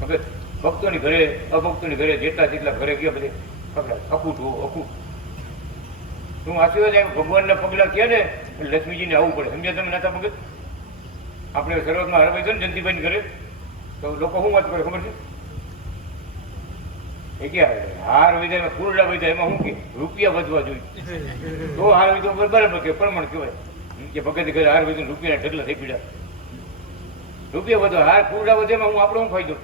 ભગત ભક્તોની ઘરે અભક્તોની ઘરે જેટલા જેટલા ઘરે ગયા બધે ખખડાવે, અકૂઠો અકૂઠ. શું આશીર્વાદ આવ્યો? ભગવાનના પગલા થયા ને એટલે લક્ષ્મીજીને આવવું પડે. સમજ્યા તમે નાતા ભગત? આપણે શરૂઆતમાં હરભાઈ છે ને જયંતિભાઈની ઘરે, તો લોકો શું વાત કરે ખબર છે? એ કે હાર વિધાય ફૂલડા વિધાય એમાં શું કે રૂપિયા વધવા જોઈએ, તો હાર વિધો બરાબર કે પ્રમાણ કહેવાય કે ભગત ઘરે હાર વિધો રૂપિયાના ઢગલા થઈ પીડા. રૂપિયા વધવા, હાર ફૂલડા વધે એમાં હું આપણો શું ફાયદો?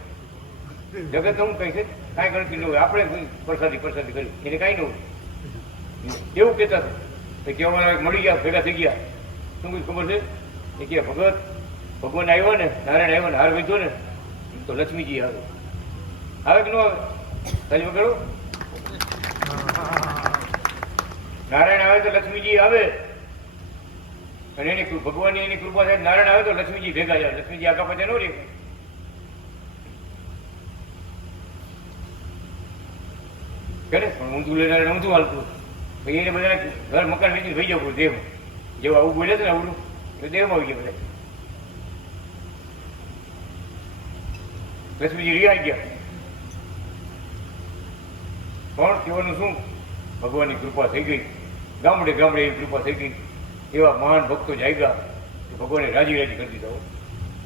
જગત હું કઈ છે કાંઈ ગણતી ન હોય, આપણે પ્રસાદી પ્રસાદી કરી એને કાંઈ ન હોય. એવું કહેતા હતા કે અમારા મળી ગયા, ભેગા થઈ ગયા. શું કઈ ખબર છે? એ કે ભગત ભગવાન આવ્યો ને, નારાયણ આવ્યો ને, હાર વિધો ને તો લક્ષ્મીજી આવે. આવે કે ન આવે? તારી વગર નારાયણ આવે તો લક્ષ્મીજી આવે, અને એની ભગવાનની એની કૃપા થાય. નારાયણ આવે તો લક્ષ્મીજી ભેગા જાય. લક્ષ્મીજી આગા પછી ન રહે. કરે પણ ઊંધું લઈને ઊંધું હાલતું. પછી એને બધાને ઘર મકાન વેચી થઈ જવું દેહમાં. જેવું આવું બોલે છે ને આવડું એ દેહમાં આવી ગયા બધા. લક્ષ્મીજી રિયાઈ ગયા. પણ કહેવાનું શું? ભગવાનની કૃપા થઈ ગઈ. ગામડે ગામડે એવી કૃપા થઈ ગઈ. એવા મહાન ભક્તો જાગ્યા કે ભગવાને રાજી રાજી કરી દીધા.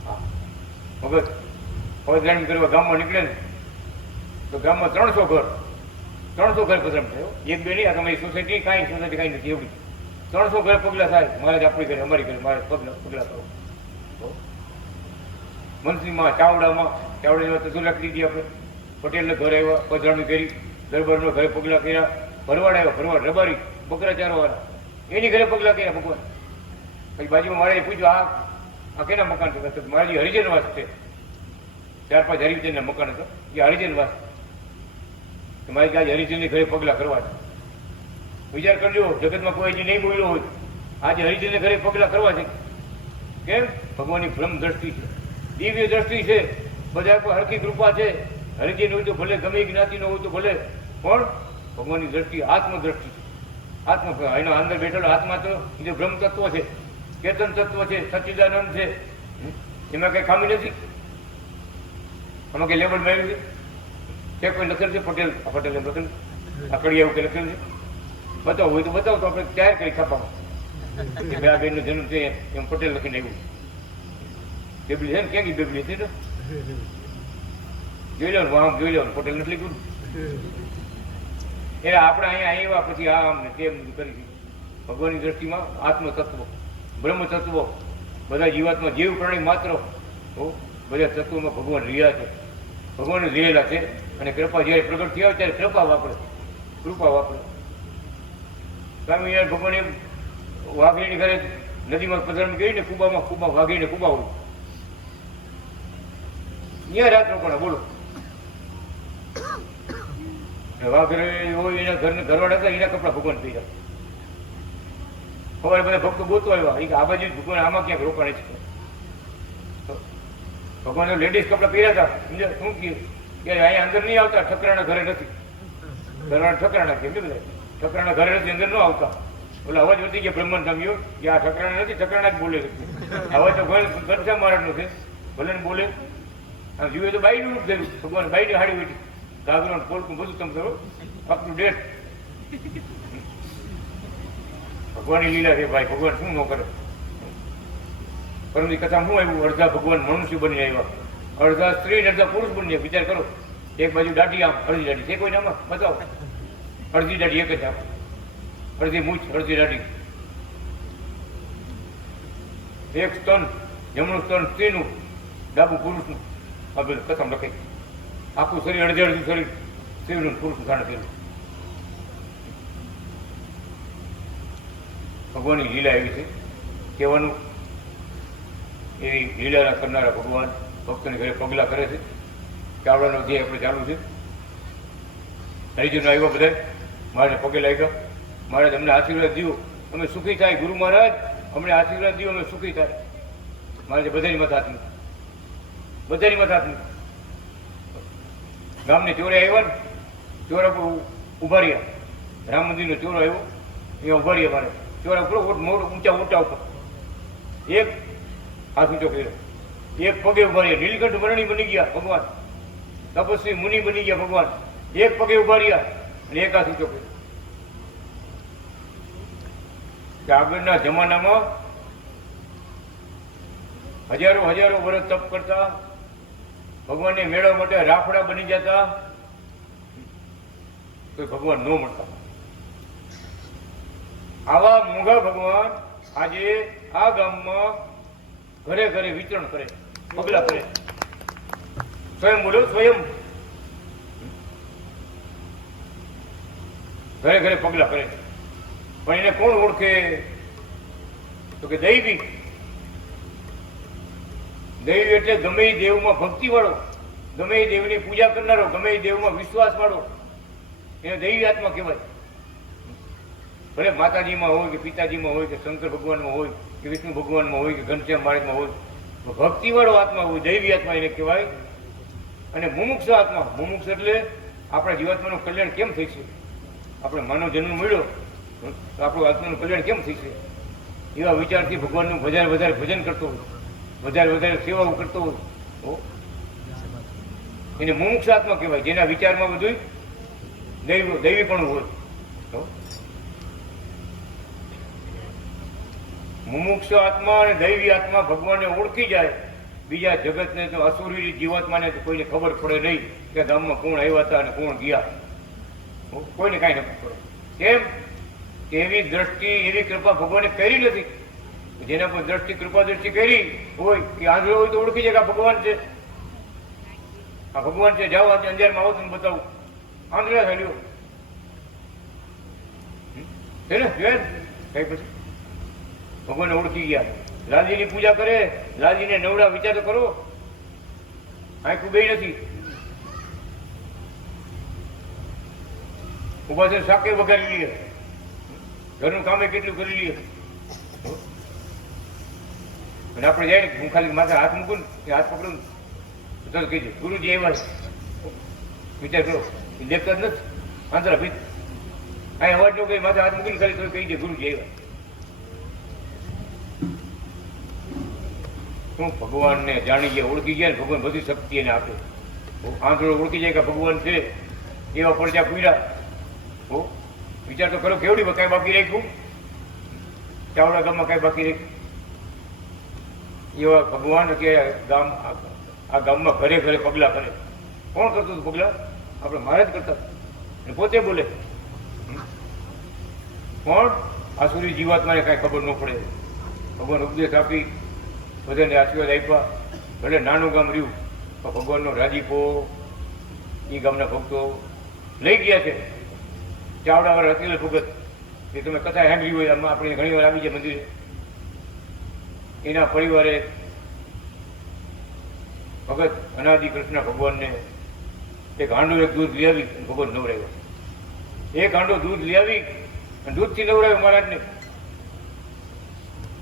હા ભગત પદરાણી કરવા ગામમાં નીકળે ને તો ગામમાં 300 ઘર પધરામ થયો. એક બે નહીં, આ તમારી સોસાયટી કાંઈ નથી એવડી. 300 ઘર પગલા થાય. મહારાજ આપણી ઘરે અમારી ઘરે મહારાજ પગલા કરો. મંત્રીમાં ચાવડામાં તો રાખી દીધી. આપણે પટેલને ઘરે આવ્યા, પધરામણી કરી. દરબારનો ઘરે પગલા કર્યા. ભરવાડ આવ્યા, ભરવાડ રબારી બકરા ચારવાળા, એની ઘરે પગલા કર્યા ભગવાન. પછી બાજુમાં મારે પૂછ્યું આ કેના મકાન છે? મારાજી હરિજન વાસ છે. 4-5 હરિજનના મકાન હતા, એ હરિજન વાસ. મારી આજે હરિજનની ઘરે પગલા કરવા છે. વિચાર કરજો, જગતમાં કોઈ હજી નહીં બોલ્યો હોય, આજે હરિજનને ઘરે પગલા કરવા છે. કેમ? ભગવાનની બ્રહ્મ દ્રષ્ટિ છે, દિવ્ય દ્રષ્ટિ છે. બધા કોઈ હરખી કૃપા છે. હરિજન હોય તો ભલે, ગમે જ્ઞાતિનો હોય તો ભલે, પણ ભગવાનની દ્રષ્ટિ આત્મદ્રષ્ટિ છે. એનો અંદર બેઠેલો આત્મા તો એ બ્રહ્મ તત્વ છે, ચેતન તત્વ છે, સચ્ચિદાનંદ છે. એમાં કઈ ખામી નથી. આમાં કઈ લેબલ માર્યું છે? કોઈ લખેલ છે? પટેલ એમ લખેલ, આ કડિયા એવું કઈ લખેલું છે? બતાવો હોય તો બતાવો, તો આપણે તૈયાર કરી છાપામાં કે બે આ બેનનો જન્મ છે એમ પટેલ લખીને આવ્યું. બેબલી છે ને, ક્યાં ગઈ બેબલી હતી? જોઈ લો આમ જોઈ લો, પટેલ નથી લખ્યું. એટલે આપણે અહીંયા આવ્યા પછી આમ ને તેમ કરી. ભગવાનની દ્રષ્ટિમાં આત્મ તત્વ, બ્રહ્મ તત્વ, બધા જીવાતમાં જીવ પ્રાણી માત્ર બધા તત્વોમાં ભગવાન રહ્યા છે. ભગવાન રહેલા છે. અને કૃપા જયારે પ્રગટ થયા ત્યારે કૃપા વાપરે. સ્વામી યાર ભગવાન એમ વાઘીની ઘરે નદીમાં પધરામણી કરીને કુબામાં વાઘીને કુબા હોય ત્યાં રાત રોકાણા. બોલો, વાઘરે હોય એના ઘરવાળા હતા, એના કપડા ભગવાન પહેર્યા. સવારે બધા ભક્તો ગોતવા આવ્યા, આ બાજુ ભગવાન આમાં ક્યાંક રોકાણે છે. ભગવાને લેડીઝ કપડા પહેર્યા હતા, સમજ્યા? શું કહ્યું કે અહીંયા અંદર નહીં આવતા, ઠકરાણા ઘરે નથી. ઘરવાળા ઠકરાણા કેમ બધા ઠકરાણા ઘરે નથી, અંદર ન આવતા. બોલે અવાજ વધી ગયા બ્રહ્મણ સામ્યો કે આ ઠકરાણા નથી, ઠકરાણા જ બોલે. અવાજ તો ઘનશ્યામ મહારાજનો છે, ભલે ને બોલે. આમ જીવે તો બાઈનું રૂપ થયું, ભગવાન બાઈની હાડી બેઠી, ઘાઘરો પોલકું બધું તમે કરો અપ ટુ ડેટ. ભગવાનની લીલા છે ભાઈ, ભગવાન શું ન કરે. પરમની કથા શું આવ્યું, અડધા ભગવાન મનુષ્ય બની આવ્યા, અડધા સ્ત્રી અડધા પુરુષ બની. વિચાર કરો, એક બાજુ દાઢી આમ, અડધી દાઢી છે, કોઈ આમાં બતાવો. અડધી દાઢી એક જ આમ, અડધી મૂછ, અડધી દાઢી. એક સ્તન, જમણું સ્તન સ્ત્રીનું, ડાબુ પુરુષનું. આ બધું કથા લખાઈ. આખું શરીર અડધે અડધું શરીર સ્ત્રીનું, પુરુષનું ધારણ કર્યું. ભગવાનની લીલા એવી છે, કહેવાનું એવી લીલાના કરનારા ભગવાન ભક્તોની ઘરે પગલાં કરે છે. ચાવડાનો અધ્યાય આપણે ચાલુ છે. હરિજનો આવ્યા બધા, મારે પગે લાગ્યા, મહારાજ અમને આશીર્વાદ દીધો, અમે સુખી થાય. ગુરુ મહારાજ અમને આશીર્વાદ દીધો, અમે સુખી થાય. મહારાજે બધાની મત હાથની, બધાની મત હાથની. ગામને ચોરે આવ્યા ને, ચોરા પર ઉભા રહ્યા. રામ મંદિરનો ચોરો આવ્યો, અહીંયા ઉભા રહ્યા. મારે ચોરા ઉપર ઊંચા ઊંચા ઉપર એક હાથ ઊંચો કર્યો, એક પગે ઉભા રહ્યા. નીલકંઠ વર્ણી બની ગયા ભગવાન, તપસ્વી મુનિ બની ગયા ભગવાન. એક પગે ઉભા રહ્યા અને એક હાથ ઊંચો કર્યો. કે આગળના જમાનામાં હજારો હજારો વર્ષ તપ કરતા, ભગવાનને મેળવવા માટે રાફડા બની જતા, કોઈ ભગવાન ન મળતા. આવા મૂંગા ભગવાન આજે આ ગામમાં ઘરે ઘરે વિતરણ કરે, પગલા કરે. સ્વયં બોલો, સ્વયં ઘરે ઘરે પગલા કરે. પણ એને કોણ ઓળખે? તો કે દૈવી. દૈવી એટલે ગમે એ દેવમાં ભક્તિ વાળો, ગમે એ દેવની પૂજા કરનારો, ગમે એ દેવમાં વિશ્વાસ વાળો, એને દૈવી આત્મા કહેવાય. ભલે માતાજીમાં હોય કે પિતાજીમાં હોય કે શંકર ભગવાનમાં હોય કે વિષ્ણુ ભગવાનમાં હોય કે ઘનશ્યામ મહારાજમાં હોય, ભક્તિ વાળો આત્મા હોય, દૈવી આત્મા એને કહેવાય. અને મુમુક્ષ આત્મા, મુમુક્ષ એટલે આપણા જીવાત્માનું કલ્યાણ કેમ થઈ છે? આપણે માનવ જન્મ મળ્યો તો આપણું આત્માનું કલ્યાણ કેમ થઈ છે? એવા વિચારથી ભગવાનનું વધારે વધારે ભજન કરતો હોય, વધારે વધારે સેવાઓ કરતો હોય, એને મુમુક્ષ આત્મા કહેવાય. જેના વિચારમાં બધું દૈવી પણ હોય. મુમુક્ષ આત્મા અને દૈવી આત્મા ભગવાનને ઓળખી જાય. બીજા જગતને તો અસુરી જીવાત્માને તો કોઈને ખબર પડે નહીં કે ગામમાં કોણ આવ્યા હતા અને કોણ ગયા. કોઈને કાંઈ નથી પડે. કેમ? એવી દ્રષ્ટિ, એવી કૃપા ભગવાને કરી નથી. જેના પર દ્રષ્ટિ, કૃપા દ્રષ્ટિ કરી હોય કે આંધળો હોય તો ઓળખી જાય કે આ ભગવાન છે, આ ભગવાન છે. જાઓ આજે અંજારમાં આવો તમને બતાવું. આંધળા થયેલો છે ને, જોયે કઈ પછી ભગવાનને ઓળખી ગયા. લાલજીની પૂજા કરે, લાલજીને નવડા. વિચાર તો કરો, આંખું બે નથી. ઉભા છે, શાકે વગાડી લઈએ, ઘરનું કામે કેટલું કરી લઈએ. અને આપણે જાય ને, હું ખાલી માથે હાથ મૂકું ને, હાથ પકડું તો કહીજે ગુરુજી આવ્યા. વિચાર કરો, દેખતા જ નથી. આંતરા ભીત અહીં અવાજ નો કઈ, માથે હાથ મૂકીને ખાલી તો કહી દે ગુરુજી આવ્યા. શું ભગવાનને જાણી ગયા, ઓળખી ગયા ને ભગવાન બધી શક્તિ એને આપે. આંધળો ઓળખી જાય કે ભગવાન છે, એવા પડજા પૂર્યા. વિચાર તો કરો, કેવડી કઈ બાકી રાખ્યું? ચાવડા ગામમાં કઈ બાકી રાખ્યું? એવા ભગવાન કે ગામ, આ ગામમાં ઘરે ઘરે પગલા કરે. કોણ કરતું હતું પગલા? આપણે મહારાજ કરતા. પોતે બોલે. કોણ? આસુરી જીવાત્માને કાંઈ ખબર ન પડે. ભગવાન ઉપદેશ આપી, બધાને આશીર્વાદ આપ્યા. ભલે નાનું ગામ રહ્યું પણ ભગવાનનો રાજીપો એ ગામના ભક્તો લઈ ગયા છે. ચાવડાવાળા રતિલાલ ભગત, જે તમે કથા સાંભળી હોય, આમાં આપણે ઘણી વાર આવી જાય મંદિરે. એના પરિવારે ભગત અનાદિ કૃષ્ણ ભગવાનને એક હાંડો, એક દૂધ લઈ આવી ભગવાન નવરાવ્યો. એક હાંડો દૂધ લઈ આવી અને દૂધથી નવરાવ્યો મહારાજને.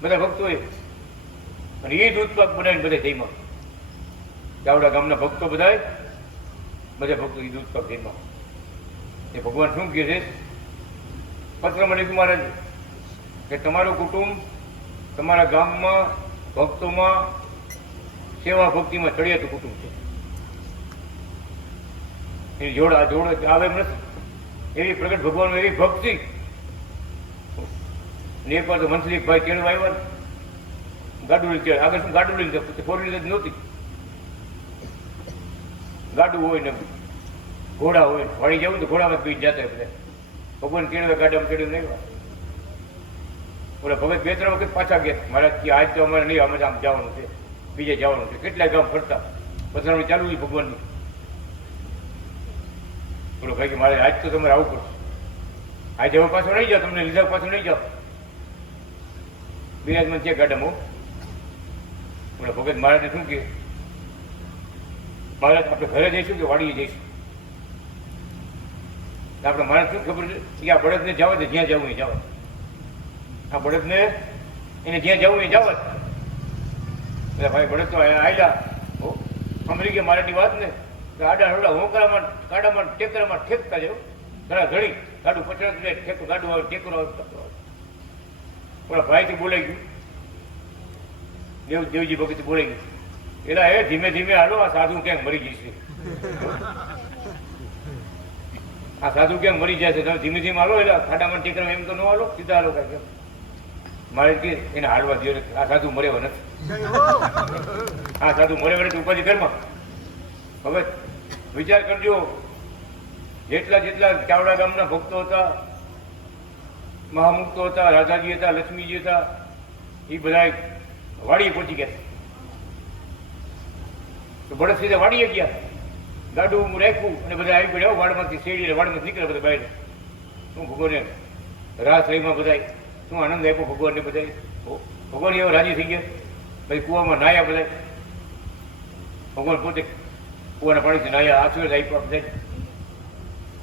બધા ભક્તોએ અને એ દૂધ પાક બનાવીને બધા જઈમાં ચાવડા ગામના ભક્તો બધા ભક્તો એ દૂધ પાક જઈમાં એ ભગવાન શું કહે છે પત્રમાં લીધું મહારાજ કે તમારું કુટુંબ તમારા ગામમાં ભક્તોમાં સેવા ભક્તિમાં ચડિયાતું કુટુંબ છે. એની જોડ આવે એમ નથી. એવી પ્રગટ ભગવાન એવી ભક્તિ. ને એક વાર તો મંથલી ભાઈ તેડવા આવ્યા ગાડું લઈને આગળ શું ગાડું લઈને ફોર વ્હીલર નહોતી. ગાડું હોય ને ઘોડા હોય વાળી જવું તો ઘોડામાં પી જતા બધા ભગવાન તેડવા ગાડામાં તેડીને આવ્યા. ઓલા ભગત બે ત્રણ વખત પાછા ગયા મારા આજ તો અમારે નહીં અમે આમ જવાનું છે બીજે જવાનું છે કેટલાય ગામ ફરતા પથરામણી ચાલુ છે ભગવાનની. બોલો ભાઈ કે મારે આજ તો તમારે આવવું પડશે. આજે હવે પાછો નહીં જાઓ તમને લીધા પાછો નહીં જાઓ બિરાજમાન છે ગાડામાં. બોલો ભગત મહારાજને શું કે મહારાજ આપણે ઘરે જઈશું કે વાડીએ જઈશું? આપણે મહારાજ શું ખબર છે કે આ બળદને જવા દે જ્યાં જવું એ જવા. આ બળદને એને જ્યાં જવું એ જવા. એટલે ભાઈ બળદ તો આયલા સાંભળી ગયા મારાની વાત ને આડા હરડા હોંકરામાં ગાડામાં ટેકરામાં ઠેકતા જાવ ઘણા ઘડી ગાડું પચડાતું જાય ઠેકું ગાડું આવે ટેકરો આવે. ઓલા ભાઈથી બોલાઈ ગયું દેવજી ભગતથી બોલાઈ ગયું એલા એ ધીમે ધીમે હાલો આ સાધુ ક્યાંક મરી જશે. આ સાધુ ક્યાંક મરી જાય છે તમે ધીમે ધીમે હાલો એટલે ખાડામાં ટેકરામાં એમ તો ન હાલો સીધા હાલો કાંઈ મારે કે એને હાલવા દે આ સાધુ મરેવા નથી. આ સાધુ મરેવા નથી ઉપાધિ ઘરમાં. હવે વિચાર કરજો જેટલા જેટલા ચાવડા ગામના ભક્તો હતા મહામુક્તો હતા રાધાજી હતા લક્ષ્મીજી હતા એ બધા વાડીએ પહોંચી ગયા. તો બળદ સીધા વાડીએ ગયા ગાડું રાખ્યું અને બધા આવી પડ્યા વાડમાંથી શેરીને વાડમાંથી નીકળે બધા બહાર. શું ભગવાને રાસ રહીમાં બધા શું આનંદ આપ્યો ભગવાનને બધા. ભગવાન એવા રાજી થઈ ગયા પછી કૂવામાં નાયા બધા. ભગવાન પોતે કૂવાના પાણીથી નાયા આશીર્વાદ આપ્યા બધા.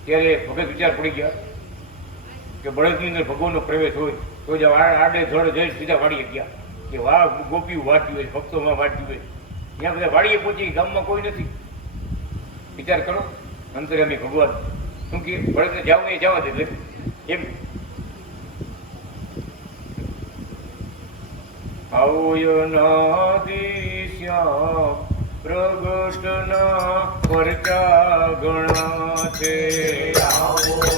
ત્યારે ભગત વિચાર પડી ગયા કે બળદની અંદર ભગવાનનો પ્રવેશ હોય તો જ આડે ધોળે જઈ સીધા વાડીએ ગયા કે વાહ ગોપીઓ વાંચ્યું હોય ભક્તોમાં વાંચ્યું હોય ત્યાં બધા વાડીએ પહોંચી ગામમાં કોઈ નથી. વિચાર કરો અંતર્યામી ભગવાન શું કે બળદને જવું એ જવા દે એમ. આવયનાદિશ્યામ પ્રગટના પરચા ગણા છે. આવો